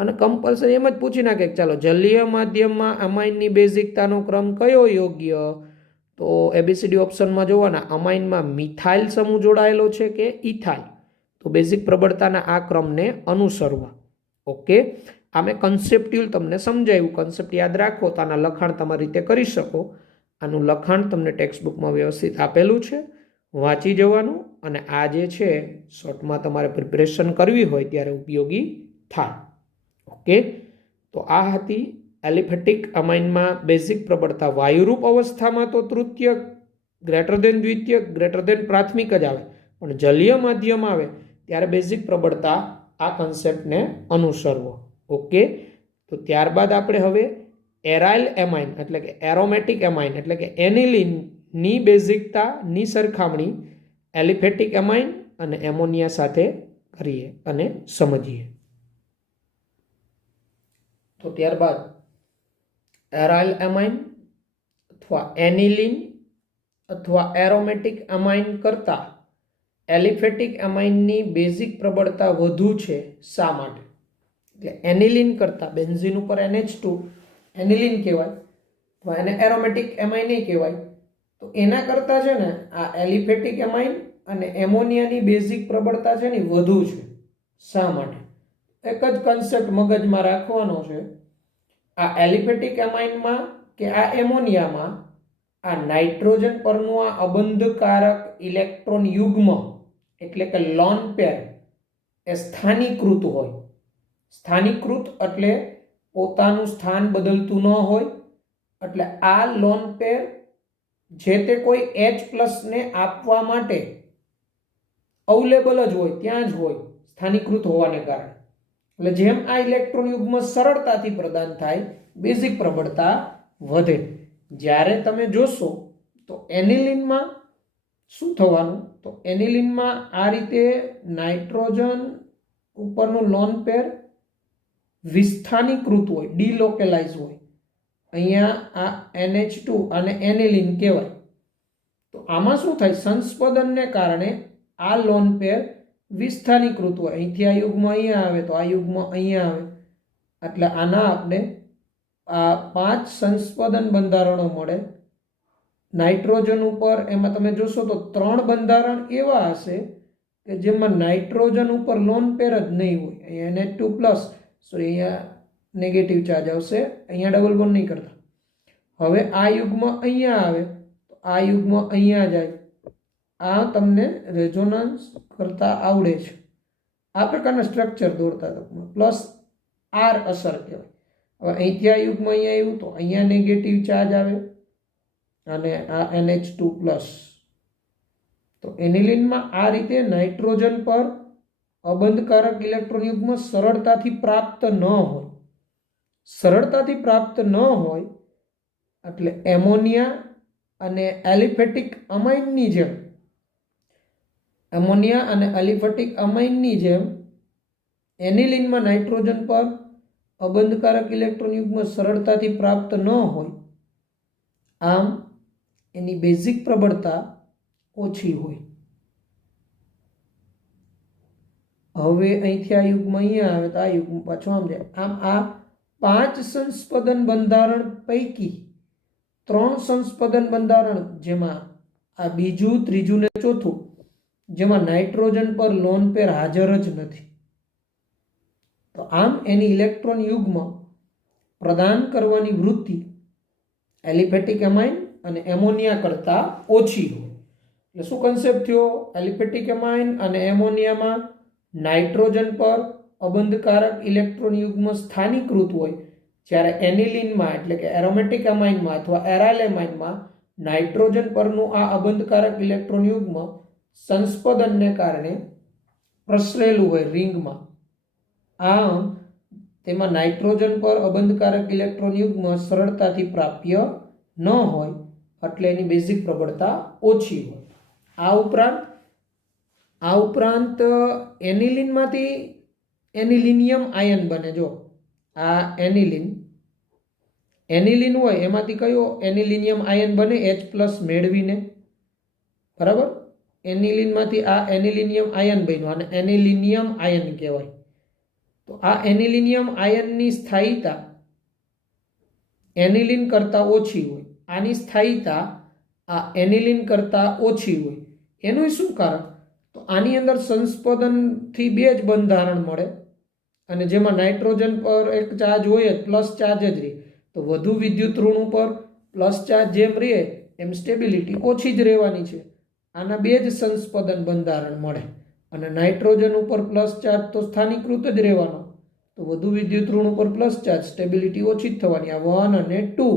અને કમ્પલસરી એમ જ પૂછી નાખે કે ચાલો જલીય માધ્યમમાં અમાઇનની બેઝિકતાનો ક્રમ કયો યોગ્ય, તો ABCD ઓપ્શનમાં જોવાના, અમાઇનમાં મિથાઇલ સમૂહ જોડાયેલો છે કે ઇથાઇલ, તો બેઝિક પ્રબળતાના આ ક્રમને અનુસરવા. ઓકે, આ મેં કન્સેપ્ટ્યુઅલ તમને સમજાવ્યું, કન્સેપ્ટ યાદ રાખો તો આના લખાણ તમારી રીતે કરી શકો. આનું લખાણ તમને ટેક્સ્ટબુકમાં વ્યવસ્થિત આપેલું છે, વાંચી જવાનું, અને આ જે છે શોર્ટમાં તમારે પ્રિપેરેશન કરવી હોય ત્યારે ઉપયોગી થાય. ઓકે, તો આ હતી એલિફેટિક અમાઇનમાં બેઝિક પ્રબળતા. વાયુરૂપ અવસ્થામાં તો તૃતીયક ગ્રેટર ધેન દ્વિતીયક ગ્રેટર ધેન પ્રાથમિક જ આવે, પણ જલીય માધ્યમ આવે ત્યારે બેઝિક પ્રબળતા આ કન્સેપ્ટને અનુસરવો. ઓકે, તો ત્યારબાદ આપણે હવે એરાઇલ એમાઇન એટલે કે એરોમેટિક એમાઇન એટલે કે એનિલિનની બેઝિકતાની સરખામણી એલિફેટિક એમાઇન અને એમોનિયા સાથે કરીએ અને સમજીએ. તો ત્યારબાદ એરાઇલ એમાઇન અથવા એનિલિન અથવા એરોમેટિક એમાઇન કરતાં એલિફેટિક એમાઇનની બેઝિક પ્રબળતા વધુ છે. શા માટે? એટલે એનિલિન કરતાં બેન્ઝીન ઉપર NH2 એનિલિન કહેવાય અથવા એને એરોમેટિક એમાઇન કહેવાય. તો એના કરતાં છે ને આ એલિફેટિક એમાઇન અને એમોનિયાની બેઝિક પ્રબળતા છે ને વધુ છે. શા માટે? એક જ કન્સેપ્ટ મગજમાં રાખવાનો છે. આ એલિફેટિક એમાઇનમાં કે આ એમોનિયામાં આ નાઇટ્રોજન પરનું આ અબંધકારક ઇલેક્ટ્રોન યુગ્મ એટલે કે લોન પેર એ સ્થાનીકૃત હોય. સ્થાનીકૃત એટલે પોતાનું સ્થાન બદલતું ન હોય. એટલે આ લોન પેર જે તે કોઈ H+ ને આપવા માટે અવેલેબલ જ હોય, ત્યાં જ હોય, સ્થાનીકૃત હોવાને કારણે. એટલે જેમ આ ઇલેક્ટ્રોન યુગ્મ સરળતાથી પ્રદાન થાય, બેઝિક પ્રબળતા વધે. જ્યારે તમે જોશો તો એનિલિનમાં શું થવાનું? તો એનિલિનમાં આ રીતે નાઇટ્રોજન ઉપરનું લોન પેર વિસ્થાનીકૃત હોય, ડીલોકેલાઇઝ હોય. અહીંયા આ NH2 અને એનિલિન કહેવાય. તો આમાં શું થાય? સંસ્પદનને કારણે આ લોન પેર વિસ્થાનીકૃત હોય. અહીંથી આ યુગ્મ અહીંયા આવે તો આ યુગ્મ અહીંયા આવે. એટલે આના આપણે આ 5 સંસ્પદન બંધારણો મળે. નાઇટ્રોજન ઉપર એમાં તમે જોશો તો 3 બંધારણ એવા હશે કે જેમાં નાઇટ્રોજન ઉપર લોન પેર જ નહીં હોય. અહીંયા NH2+, સોરી અહીંયા નેગેટિવ ચાર્જ આવશે, અહીંયા ડબલ બોન્ડ નહીં કરતા. હવે આ યુગ્મ અહીંયા આવે તો આ યુગ્મ અહીંયા જાય. આ તમને રેઝોનન્સ કરતા આવડે છે. આ પ્રકારના સ્ટ્રક્ચર દોરતા હતા પ્લસ આર અસર કહેવાય. હવે અહીંથી આ યુગ્મ અહીંયા આવ્યું તો અહીંયા નેગેટિવ ચાર્જ આવે અને આ NH2+. તો એનિલિનમાં આ રીતે નાઇટ્રોજન પર અબંધકારક ઇલેક્ટ્રોન યુગ્મ સરળતાથી પ્રાપ્ત ન હોય. સરળતાથી પ્રાપ્ત ન હોય એટલે એમોનિયા અને એલિફેટિક અમાઇનની જેમ એનિલિનમાં નાઇટ્રોજન પર અબંધકારક ઇલેક્ટ્રોન યુગ્મ સરળતાથી પ્રાપ્ત ન હોય. આમ એની બેઝિક પ્રબળતા ઓછી હોય. હવે અહીંથી આ યુગ્મ અહીંયા આવે તો આ યુગ્મ પાછું આમ જાય. આમ આ 5 સંસ્પદન બંધારણ પૈકી 3 સંસ્પદન બંધારણ, જેમાં આ બીજું, ત્રીજું ને ચોથું, જેમાં નાઇટ્રોજન પર લોન પેર હાજર જ નથી. તો આમ એની ઇલેક્ટ્રોન યુગ્મ પ્રદાન કરવાની વૃત્તિ એલિફેટિક એમાઇન અને એમોનિયા કરતાં ઓછી હોય. એટલે શું કન્સેપ્ટ થયો? એલિફેટિક એમાઇન અને એમોનિયામાં નાઇટ્રોજન પર અબંધકારક ઇલેક્ટ્રોન યુગ્મ સ્થાનીકૃત હોય, જ્યારે એનિલિનમાં એટલે કે એરોમેટિક એમાઇનમાં અથવા એરાઇલ એમાઇનમાં નાઇટ્રોજન પરનું આ અબંધકારક ઇલેક્ટ્રોન યુગ્મ સંસ્પદનને કારણે પ્રસરેલું હોય રિંગમાં. આમ તેમાં નાઇટ્રોજન પર અબંધકારક ઇલેક્ટ્રોન યુગ્મ સરળતાથી પ્રાપ્ય ન હોય એટલે એની બેઝિક પ્રબળતા ઓછી હોય. આ ઉપરાંત એનિલિનમાંથી એનિલિનિયમ આયન બને. જો આ એનિલિન હોય એમાંથી કયો એનિલિનિયમ આયન બને? H+ મેળવીને, બરાબર. એનિલિનમાંથી આ એનિલિનિયમ આયન બન્યું અને એનિલિનિયમ આયન કહેવાય. તો આ એનિલિનિયમ આયનની સ્થાયીતા એનિલિન કરતાં ઓછી હોય. આની સ્થાયીતા આ એનિલિન કરતાં ઓછી હોય. એનું શું કારણ? તો આની અંદર સંસ્પદનથી 2 જ બંધારણ મળે અને જેમાં નાઇટ્રોજન પર એક ચાર્જ હોય જ, પ્લસ ચાર્જ જ રહે. તો વધુ વિદ્યુત ઋણ ઉપર પ્લસ ચાર્જ જેમ રહે એમ સ્ટેબિલિટી ઓછી જ રહેવાની છે. આના 2 જ સંસ્પદન બંધારણ મળે અને નાઇટ્રોજન ઉપર પ્લસ ચાર્જ તો સ્થાનીકૃત જ રહેવાનો. તો વધુ વિદ્યુત ઋણ ઉપર પ્લસ ચાર્જ, સ્ટેબિલિટી ઓછી જ થવાની. આ 1 અને 2.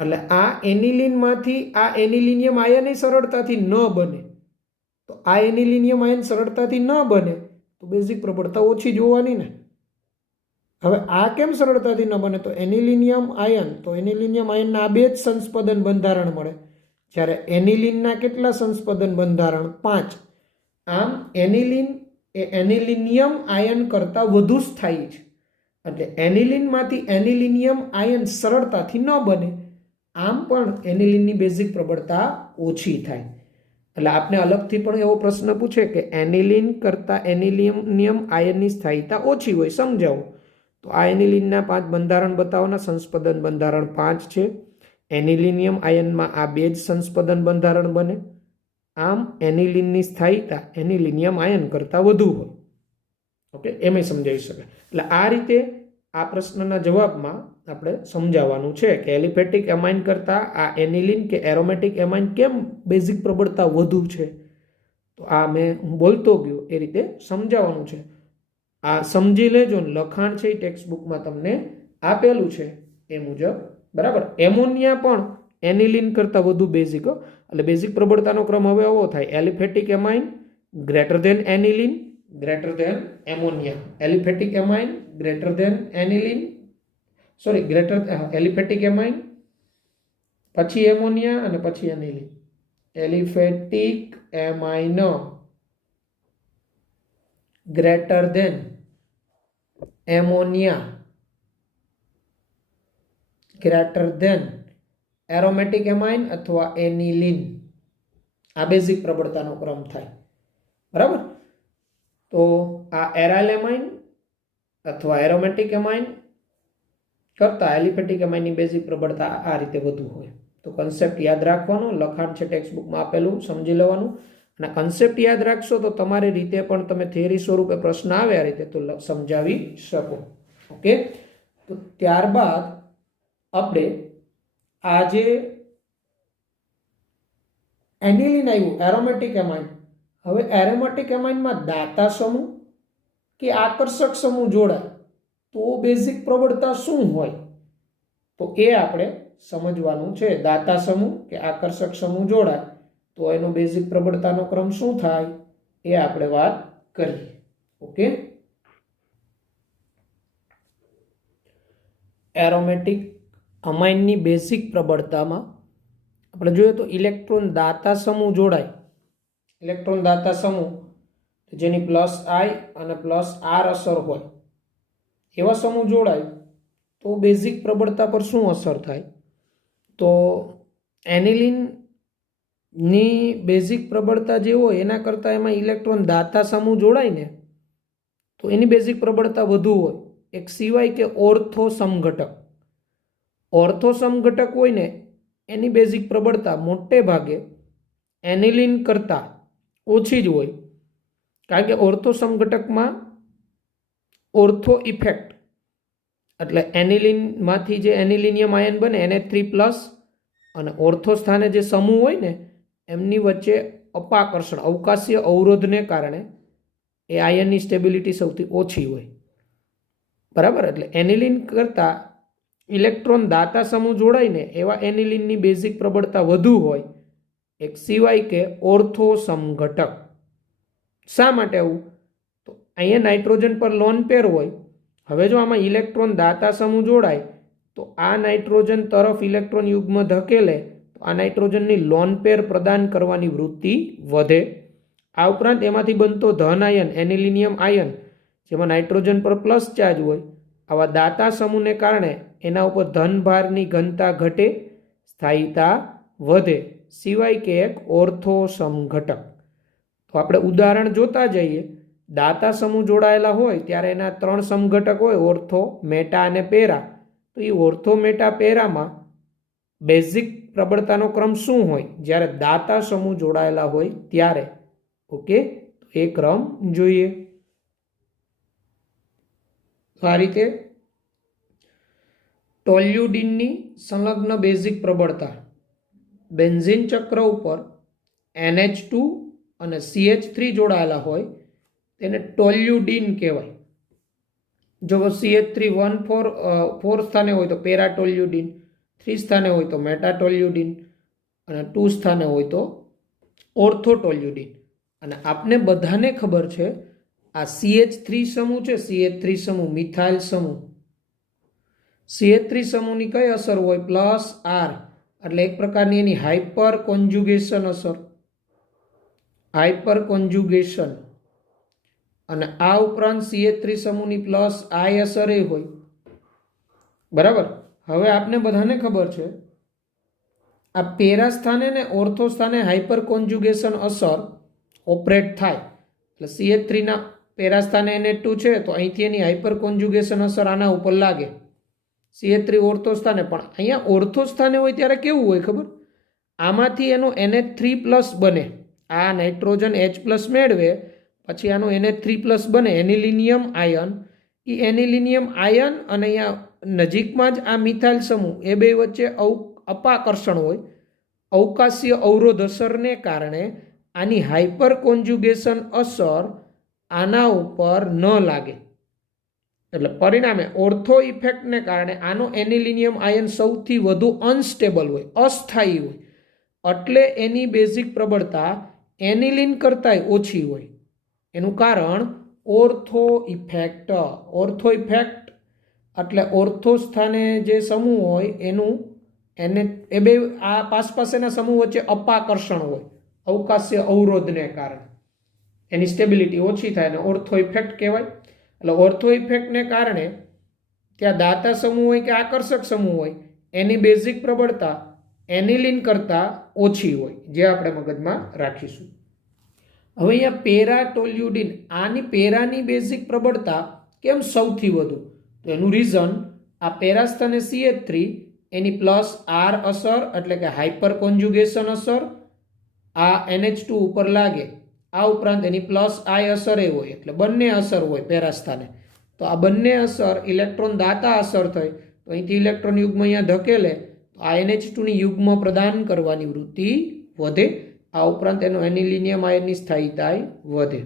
એટલે આ એનિલિનમાંથી આ એનિલિનિયમ આયન સરળતાથી ન બને. તો આ એનિલિનિયમ આયન સરળતાથી ન બને તો બેઝિક પ્રબળતા ઓછી જોવાની ને. હવે આ કેમ સરળતાથી ન બને? તો એનિલિનિયમ આયનના આ બે જ સંસ્પદન બંધારણ મળે, જ્યારે એનિલિનના કેટલા સંસ્પદન બંધારણ? 5. આમ એનિલિન એ એનિલિનિયમ આયન કરતાં વધુ સ્થાયી છે, એટલે એનિલિનમાંથી એનિલિનિયમ આયન સરળતાથી ન બને. આમ પણ એનિલિનની બેઝિક પ્રબળતા ઓછી થાય. એટલે આપને અલગથી પણ એવો પ્રશ્ન પૂછે કે એનિલિન કરતાં એનિલિનિયમ આયનની સ્થાયીતા ઓછી હોય, સમજાવો. તો આ એનિલિનના 5 બંધારણ બતાવવાના. સંસ્પદન બંધારણ 5 છે. એનિલિનિયમ આયનમાં આ બે જ સંસ્પદન બંધારણ બને. આમ એનિલિનની સ્થાયીતા એનિલિનિયમ આયન કરતાં વધુ હોય. ઓકે, એમ સમજાવી શકાય. એટલે આ રીતે આ પ્રશ્નના જવાબમાં આપણે સમજાવવાનું છે કે એલિફેટિક એમાઇન કરતાં આ એનિલિન કે એરોમેટિક એમાઇન કેમ બેઝિક પ્રબળતા વધુ છે. તો આ હું બોલતો ગયો એ રીતે સમજાવવાનું છે. આ સમજી લેજો ને, લખાણ છે એ ટેક્સ્ટબુકમાં તમને આપેલું છે એ મુજબ. બરાબર. એમોનિયા પણ એનિલિન કરતાં વધુ બેઝિક, એટલે બેઝિક પ્રબળતાનો ક્રમ હવે આવો થાય: aliphatic amine greater than aniline greater than ammonia. Aliphatic amine greater than aniline, aliphatic amine, પછી એમોનિયા અને પછી aniline. Aliphatic amine greater than ammonia greater than aromatic amine અથવા એનિલિન. આ બેઝિક પ્રબળતાનો ક્રમ થાય. બરાબર. તો આ એરાઇલ એમાઇન અથવા એરોમેટિક એમાઇન કરતાં એલિફેટિક એમાઇનની બેઝિક પ્રબળતા આ રીતે વધુ હોય. તો કન્સેપ્ટ યાદ રાખવાનો, લખાણ છે ટેક્સ્ટબુકમાં આપેલું, સમજી લેવાનું. અને કન્સેપ્ટ યાદ રાખશો તો તમારી રીતે પણ તમે થિયરી સ્વરૂપે પ્રશ્ન આવે આ રીતે તો સમજાવી શકો. ઓકે. તો ત્યારબાદ આપણે આ જે એનિલિન આવ્યું એરોમેટિક એમાઇન, હવે એરોમેટિક એમાઇનમાં દાતા સમૂહ કે આકર્ષક સમૂહ જોડાય તો બેઝિક પ્રબળતા શું હોય? તો એ આપણે સમજવાનું છે. દાતા સમૂહ કે આકર્ષક સમૂહ જોડાય તો એનો બેઝિક પ્રબળતાનો ક્રમ શું થાય એ આપણે વાત કરીએ. ઓકે. એરોમેટિક અમાઇનની બેઝિક પ્રબળતામાં આપણે જોઈએ તો ઇલેક્ટ્રોન દાતા સમૂહ જોડાય. ઇલેક્ટ્રોન દાતા સમૂહ જેની +I અને +R અસર હોય એવા સમૂહ જોડાય તો બેઝિક પ્રબળતા પર શું અસર થાય? તો એનિલિનની બેઝિક પ્રબળતા જે હોય એના કરતાં એમાં ઇલેક્ટ્રોન દાતા સમૂહ જોડાય ને તો એની બેઝિક પ્રબળતા વધુ હોય. એક સિવાય કે ઓર્થો સમઘટક. ઓર્થો સમઘટક હોય ને એની બેઝિક પ્રબળતા મોટે ભાગે એનિલિન કરતાં ઓછી જ હોય, કારણ કે ઓર્થો સમઘટકમાં ઓર્થો ઇફેક્ટ, એટલે એનિલિનમાંથી જે એનિલિનિયમ આયન બને Na3+ અને ઓર્થો સ્થાને જે સમૂહ હોય ને એમની વચ્ચે અપાકર્ષણ, અવકાશીય અવરોધને કારણે એ આયનની સ્ટેબિલિટી સૌથી ઓછી હોય. બરાબર. એટલે એનિલિન કરતાં ઇલેક્ટ્રોન દાતા સમૂહ જોડાય ને એવા એનિલિનની બેઝિક પ્રબળતા વધુ હોય, એક સિવાય કે ઓર્થો સમઘટક. શા માટે આવું? તો અહીંયા નાઇટ્રોજન પર લોન પેર હોય. હવે જો આમાં ઇલેક્ટ્રોન દાતા સમૂહ જોડાય તો આ નાઇટ્રોજન તરફ ઇલેક્ટ્રોન યુગ્મ ધકેલે તો આ નાઇટ્રોજનની લોન પેર પ્રદાન કરવાની વૃત્તિ વધે. આ ઉપરાંત એમાંથી બનતો ધન આયન એનિલિનિયમ આયન જેમાં નાઇટ્રોજન પર પ્લસ ચાર્જ હોય, આવા દાતા સમૂહને કારણે એના ઉપર ધનભારની ઘનતા ઘટે, સ્થાયીતા વધે, સિવાય કે એક ઓર્થો સમઘટક. તો આપણે ઉદાહરણ જોતા જઈએ. દાતા સમૂહ જોડાયેલા હોય ત્યારે એના 3 સમઘટક હોય, ઓર્થો, મેટા અને પેરા. તો એ ઓર્થો, મેટા, પેરામાં બેઝિક પ્રબળતાનો ક્રમ શું હોય જ્યારે દાતા સમૂહ જોડાયેલા હોય ત્યારે? ઓકે, એ ક્રમ જોઈએ. આ રીતે ટોલ્યુડિનની સંલગ્ન બેઝિક પ્રબળતા. બેન્ઝીન ચક્ર ઉપર NH2 અને CH3 જોડાયેલા હોય તેને ટોલ્યુડિન કહેવાય. જો CH3 4 સ્થાને હોય તો પેરાટોલ્યુડિન, 3 સ્થાને હોય તો મેટાટોલ્યુડિન અને 2 સ્થાને હોય તો ઓર્થોટોલ્યુડિન. અને આપને બધાને ખબર છે આ CH3 સમૂહ છે, CH3 સમૂહ મિથાઇલ સમૂહ, CH3 સમૂહની કઈ અસર હોય? પ્લસ આર, એટલે એક પ્રકારની એની હાઇપર કોન્જ્યુગેશન અસર, હાઇપર કોન્જ્યુગેશન. અને આ ઉપરાંત CH3 સમૂહની પ્લસ આઈ અસર એ હોય. બરાબર. હવે આપને બધાને ખબર છે આ પેરા સ્થાને ને ઓર્થો સ્થાને હાઇપર કોન્જ્યુગેશન અસર ઓપરેટ થાય. એટલે CH3 ના પેરા સ્થાને Na2 છે તો અહીંથી એની હાઇપર કોન્જ્યુગેશન અસર આના ઉપર લાગે. CH3 ઓર્થો સ્થાને, પણ અહીંયા ઓર્થો સ્થાને હોય ત્યારે કેવું હોય ખબર? આમાંથી એનો NH3+ બને, આ નાઇટ્રોજન H+ મેળવે, પછી આનો NH3+ બને, એનિલિનિયમ આયન. એ એનિલિનિયમ આયન અને અહીંયા નજીકમાં જ આ મિથાઇલ સમૂહ, એ બે વચ્ચે અપાકર્ષણ હોય, અવકાશીય અવરોધ અસરને કારણે આની હાઇપર કોન્જ્યુગેશન અસર આના ઉપર ન લાગે. એટલે પરિણામે ઓર્થો ઇફેક્ટને કારણે આનો એનિલિનિયમ આયન સૌથી વધુ અનસ્ટેબલ હોય, અસ્થાયી હોય, એટલે એની બેઝિક પ્રબળતા એનિલિન કરતાંય ઓછી હોય. એનું કારણ ઓર્થો ઇફેક્ટ. ઓર્થો ઇફેક્ટ એટલે ઓર્થો સ્થાને જે સમૂહ હોય એનું એ બે આ પાસેના સમૂહ વચ્ચે અપાકર્ષણ હોય, અવકાશીય અવરોધને કારણે એની સ્ટેબિલિટી ઓછી થાય અને ઓર્થો ઇફેક્ટ કહેવાય. એટલે ઓર્થો ઇફેક્ટને કારણે ત્યાં દાતા સમૂહ હોય કે આકર્ષક સમૂહ હોય એની બેઝિક પ્રબળતા એનિલિન કરતાં ઓછી હોય, જે આપણે મગજમાં રાખીશું. હવે અહીંયા પેરાટોલ્યુડિન, આની પેરાની બેઝિક પ્રબળતા કેમ સૌથી વધુ? તો એનું રીઝન આ પેરા સ્થાને CH3 એની પ્લસ આર અસર એટલે કે હાઇપર કોન્જ્યુગેશન અસર આ NH2 ઉપર લાગે. આ ઉપરાંત એની પ્લસ આઈ અસર એ હોય, એટલે બંને અસર હોય પેરા સ્થાને. તો આ બંને અસર ઇલેક્ટ્રોન દાતા અસર થઈ, તો અહીંથી ઇલેક્ટ્રોન યુગ્મ અહીંયા ધકેલે તો આ NH2 ની યુગ્મ પ્રદાન કરવાની વૃત્તિ વધે. આ ઉપરાંત એનો એનિલિનિયમ આયનની સ્થાયીતા વધે.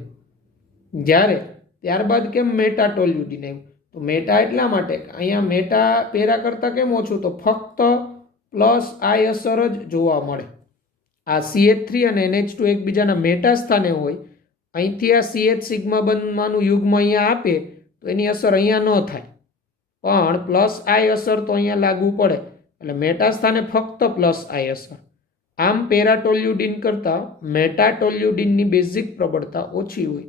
જ્યારે ત્યારબાદ કેમ મેટાટોલ્યુડિન આવ્યું? તો મેટા એટલા માટે અહીંયા મેટા પેરા કરતાં કેમ ઓછું? તો ફક્ત પ્લસ આઈ અસર જ જોવા મળે. આ CH3 અને NH2 એકબીજાના મેટા સ્થાને હોય, અહીંથી આ CH સિગ્મા બંધમાંનું યુગ્મ અહીંયા આપે તો એની અસર અહીંયા ન થાય, પણ પ્લસ આઈ અસર તો અહીંયા લાગુ પડે. એટલે મેટા સ્થાને ફક્ત પ્લસ આઈ અસર. આમ પેરાટોલ્યુડિન કરતાં મેટાટોલ્યુડિનની બેઝિક પ્રબળતા ઓછી હોય.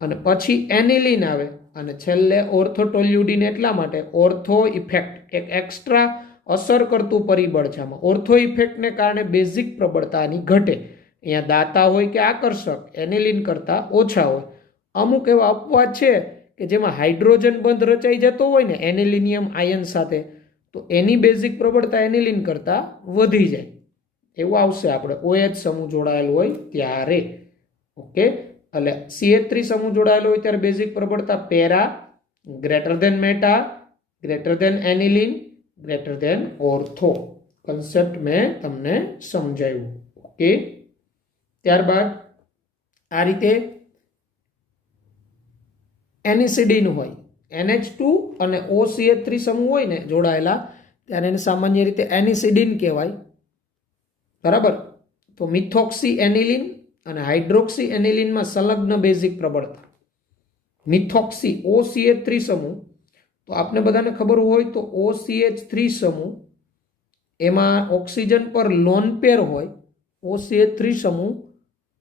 અને પછી એનિલિન આવે અને છેલ્લે ઓર્થોટોલ્યુડિન. એટલા માટે ઓર્થો ઇફેક્ટ એક એક્સ્ટ્રા અસર કરતું પરિબળ છે આમાં. ઓર્થો ઇફેક્ટને કારણે બેઝિક પ્રબળતાની ઘટે. અહીંયા દાતા હોય કે આકર્ષક એનિલિન કરતાં ઓછા હોય. અમુક એવા અપવાદ છે કે જેમાં હાઇડ્રોજન બંધ રચાઈ જતો હોય ને એનિલિનિયમ આયન સાથે, તો એની બેઝિક પ્રબળતા એનિલિન કરતાં વધી જાય. એવું આવશે આપણે OH સમૂહ જોડાયેલો હોય ત્યારે. ઓકે, એટલે CH3 સમૂહ જોડાયેલો હોય ત્યારે બેઝિક પ્રબળતા para greater than meta greater than aniline greater than ortho. Concept મેં તમને સમજાવ્યું. ઓકે, ત્યારબાદ આ રીતે એનિસિડિન હોય, NH2 અને OCH3 સમૂહ હોય ને જોડાયેલા, ત્યારે એને સામાન્ય રીતે એનિસિડિન કહેવાય. બરાબર. તો મિથોક્સી એનિલિન અને હાઇડ્રોક્સી એનિલિનમાં સંલગ્ન બેઝિક પ્રબળતા. મિથોક્સી OCH3 સમૂહ, તો આપણે બધાને ખબર હોય તો OCH3 સમૂહ એમાં ઓક્સિજન પર લોન પેર હોય. OCH3 સમૂહ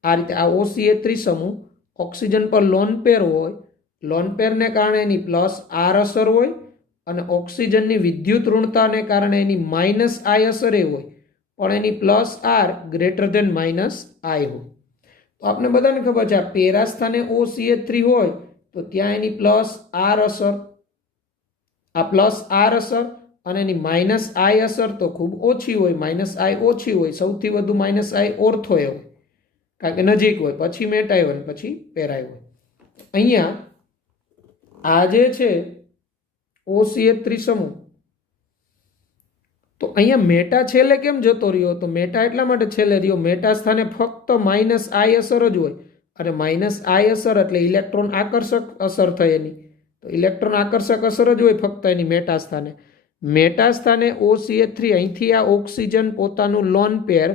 આ રીતે, આ OCH3 સમૂહ ઓક્સિજન પર લોન પેર હોય. લોન પેરને કારણે એની પ્લસ આર અસર હોય અને ઓક્સિજનની વિદ્યુત ઋણતાને કારણે એની માઇનસ આઈ અસર એ હોય, પણ એની plus R greater than minus I હોય. તો આપણે બધાને ખબર છે આ પેરા સ્થાને OCH3 હોય તો ત્યાં એની પ્લસ આર અસર, આ પ્લસ આર અસર અને એની માઇનસ આઈ અસર તો ખૂબ ઓછી હોય. માઇનસ આઈ ઓછી હોય, સૌથી વધુ માઇનસ આઈ ઓર્થોએ હોય, કારણ કે નજીક હોય, પછી મેટાય હોય, પછી પેરાય હોય. અહીંયા આ જે છે OCH3 સમૂહ, તો અહીંયા મેટા છેલ્લે કેમ જતો રહ્યો? તો મેટા એટલા માટે છેલ્લે રહ્યો, મેટા સ્થાને ફક્ત માઇનસ આઈ અસર જ હોય. અને માઇનસ આઈ અસર એટલે ઇલેક્ટ્રોન આકર્ષક અસર થઈ એની, તો ઇલેક્ટ્રોન આકર્ષક અસર જ હોય ફક્ત એની મેટા સ્થાને. મેટા સ્થાને OCH3 અહીંથી આ ઓક્સિજન પોતાનું લોન પેર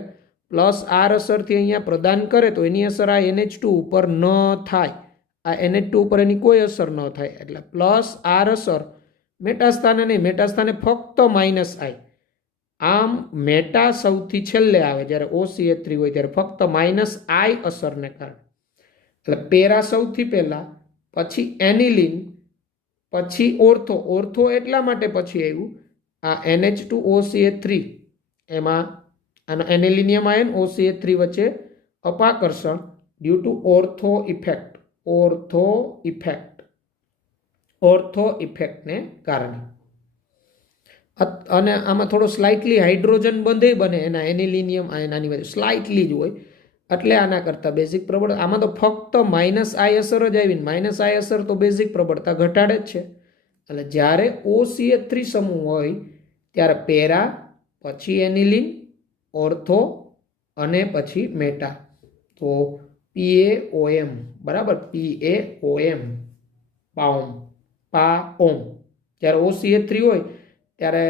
પ્લસ આર અસરથી અહીંયા પ્રદાન કરે તો એની અસર આ NH2 ઉપર ન થાય, આ NH2 ઉપર એની કોઈ અસર ન થાય. એટલે પ્લસ આર અસર મેટા સ્થાને નહીં, મેટા સ્થાને ફક્ત માઇનસ આઈ. આમ મેટા સૌથી છેલ્લે આવે જ્યારે OCH3 હોય ત્યારે ફક્ત માઇનસ આઈ અસરને કારણે. એટલે પેરા સૌથી પહેલા, પછી એનિલિન, પછી ઓર્થો. ઓર્થો એટલા માટે પછી આવ્યું આ NH2OCH3 એમાં આનો એનિલિનિયમ આયન OCH3 વચ્ચે અપાકર્ષણ due to ortho effect. Ortho ઇફેક્ટને કારણે. અને આમાં થોડો સ્લાઇટલી હાઇડ્રોજન બંધે બને એના એનિલિનિયમ આયન આની વચ્ચે સ્લાઇટલી જ હોય, એટલે આના કરતાં બેઝિક પ્રબળતા આમાં તો ફક્ત માઇનસ આઈ અસર જ આવીને માઇનસ આઈ અસર તો બેઝિક પ્રબળતા ઘટાડે જ છે. એટલે જ્યારે OCH3 સમૂહ હોય ત્યારે પેરા, પછી એનિલિન, ઓર્થો અને પછી મેટા. તો PaOM બરાબર, PaOM પાઓમ. જ્યારે OCH3 હોય ત્યારે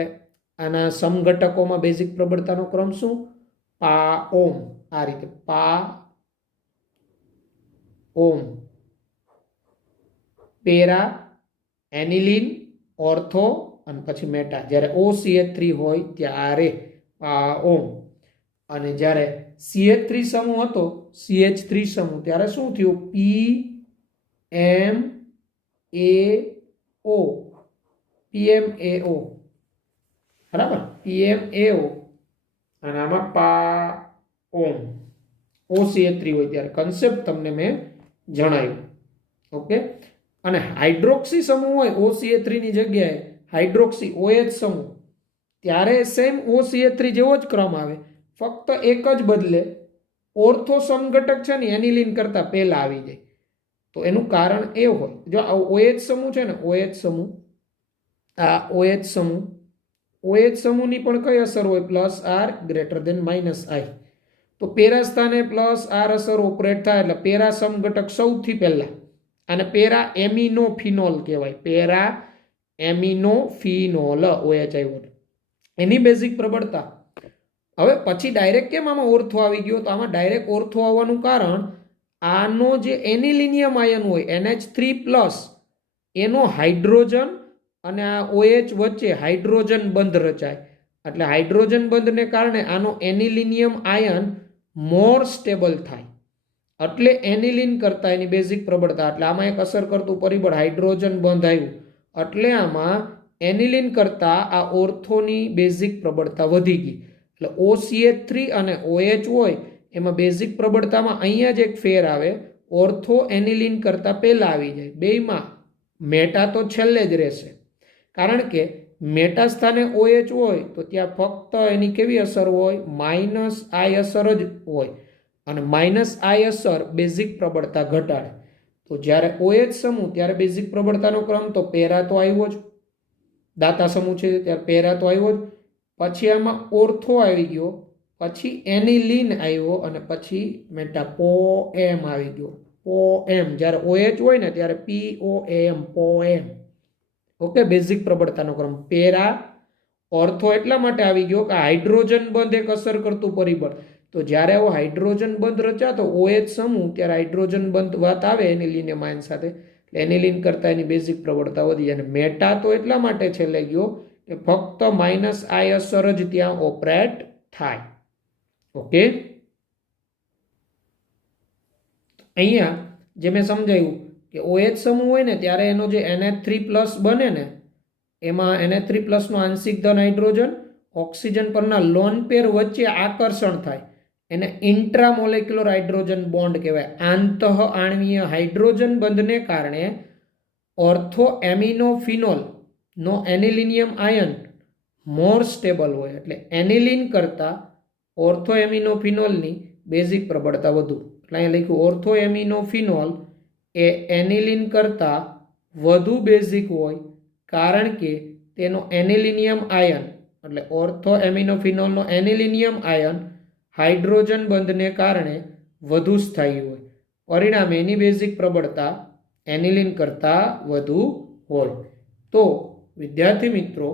આના સમઘટકોમાં બેઝિક પ્રબળતાનો ક્રમ શું? પાઓમ. આ રીતે પાઓમ, પેરા, એનિલિન, ઓર્થો અને પછી મેટા. જ્યારે OCH3 હોય ત્યારે પાઓમ. અને જ્યારે CH3 સમૂહ હતો, CH3 સમૂહ, ત્યારે શું થયું? PMAO બરાબર, PMAO. અને આમાં પાઓમ. OCH3 હોય ત્યારે કન્સેપ્ટ તમને મેં જણાવ્યું. ઓકે. અને હાઇડ્રોક્સી સમૂહ હોય OCH3 ની જગ્યાએ હાઇડ્રોક્સી OH સમૂહ, ત્યારે સેમ OCH3 જેવો જ ક્રમ આવે, ફક્ત એક જ બદલે ઓર્થો સમઘટક છે ને એનિલિન કરતા પહેલા આવી જાય. તો એનું કારણ એ હોય, જો આ OH સમૂહ છે ને, OH સમૂહ, આ OH સમૂહ, OH સમૂહની પણ કઈ અસર હોય? Plus R greater than minus I. તો પેરા સ્થાને પ્લસ આર અસર ઓપરેટ થાય એટલે પેરા સમઘટક સૌથી પહેલા, અને પેરા એમિનોફિનોલ કહેવાય. પેરા એમિનોફિનોલ OH આવ્યો, એની બેઝિક પ્રબળતા. હવે પછી ડાયરેક્ટ કેમ આમાં ઓર્થો આવી ગયો? તો આમાં ડાયરેક્ટ ઓર્થો આવવાનું કારણ આનો જે એનિલિનિયમ આયન હોય NH3+, એનો હાઇડ્રોજન અને આ OH વચ્ચે હાઇડ્રોજન બંધ રચાય. એટલે હાઇડ્રોજન બંધને કારણે આનો એનિલિનિયમ આયન મોર સ્ટેબલ થાય. એટલે એનિલિન કરતા એની બેઝિક પ્રબળતા, એટલે આમાં એક અસર કરતું પરિબળ હાઇડ્રોજન બંધ આવ્યું, એટલે આમાં એનિલિન કરતા આ ઓર્થોની બેઝિક પ્રબળતા વધી ગઈ. એટલે OCH3 અને OH હોય એમાં બેઝિક પ્રબળતામાં અહીંયા જ એક ફેર આવે, ઓર્થો એનિલિન કરતા પહેલા આવી જાય. બેયમાં મેટા તો છેલ્લે જ રહેશે, કારણ કે મેટા સ્થાને OH હોય તો ત્યાં ફક્ત એની કેવી અસર હોય? માઇનસ આઈ અસર જ હોય, અને માઇનસ આઈ અસર બેઝિક પ્રબળતા ઘટાડે. તો જ્યારે OH સમૂહ ત્યારે બેઝિક પ્રબળતાનો ક્રમ તો પેરા તો આવ્યો જ, દાતા સમૂહ છે ત્યારે પેરા તો આવ્યો જ, પછી આમાં ઓર્થો આવી ગયો, પછી એનિલિન આવ્યો, અને પછી મેટા પોએમ આવી ગયો. પોએમ. જ્યારે OH હોય ને ત્યારે POAM, પોએમ. ઓકે, બેઝિક પ્રબળતાનો ક્રમ. પેરા, ઓર્થો એટલા માટે આવી ગયો કે હાઇડ્રોજન બંધ એક અસર કરતું પરિબળ. તો જ્યારે આવો હાઇડ્રોજન બંધ રચાતો OH સમૂહ ત્યારે હાઇડ્રોજન બંધ વાત આવે એનિલિનિયમ આયન સાથે, એનિલિન કરતા એની બેઝિક પ્રબળતા વધી. અને મેટા તો એટલા માટે છેલ્લે ગયો કે ફક્ત માઇનસ આઈ અસર જ ત્યાં ઓપરેટ થાય. ઓકે, અહીંયા જે મેં સમજાયું કે OH સમૂહ હોય ને ત્યારે એનો જે NH3+ બને ને, એમાં NH3+ નો આંશિક ધન હાઇડ્રોજન ઓક્સિજન પરના લોન પેર વચ્ચે આકર્ષણ થાય, એને ઇન્ટ્રામોલેક્યુલર હાઇડ્રોજન બોન્ડ કહેવાય. આંતઃ આણ્વીય હાઇડ્રોજન બંધને કારણે ઓર્થો એમિનોફિનોલ નો એનિલિનિયમ આયન મોર સ્ટેબલ હોય, એટલે એનિલિન કરતા ઓર્થો એમિનોફિનોલની બેઝિક પ્રબળતા વધુ. એટલે અહીંયા લખ્યું ઓર્થો એમિનોફિનોલ એ એનિલિન કરતા વધુ બેઝિક હોય, કારણ કે તેનો એનિલિનિયમ આયન, એટલે ઓર્થો એમિનોફિનોલનો એનિલિનિયમ આયન હાઇડ્રોજન બંધને કારણે વધુ સ્થાયી હોય, પરિણામે એની બેઝિક પ્રબળતા એનિલિન કરતાં વધુ હોય. તો વિદ્યાર્થી મિત્રો,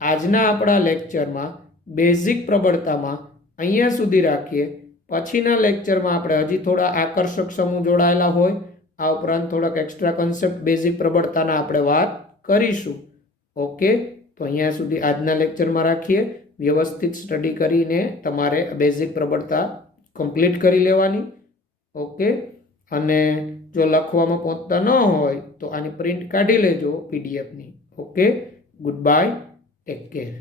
આજના આપણા લેક્ચરમાં બેઝિક પ્રબળતામાં અહીંયા સુધી રાખીએ. પછીના લેક્ચરમાં આપણે હજી થોડા આકર્ષક સમૂહ જોડાયેલા હોય, આ ઉપરાંત થોડાક એક્સ્ટ્રા કન્સેપ્ટ બેઝિક પ્રબળતાના આપણે વાત કરીશું. ઓકે, તો અહીંયા સુધી આજના લેક્ચરમાં રાખીએ. વ્યવસ્થિત સ્ટડી કરીને તમારે બેઝિક પ્રબળતા કમ્પ્લીટ કરી લેવાની. ઓકે, અને જો લખવામાં પહોંચતા ન હોય તો આની પ્રિન્ટ કાઢી લેજો પીડીએફની. Okay, goodbye, take care.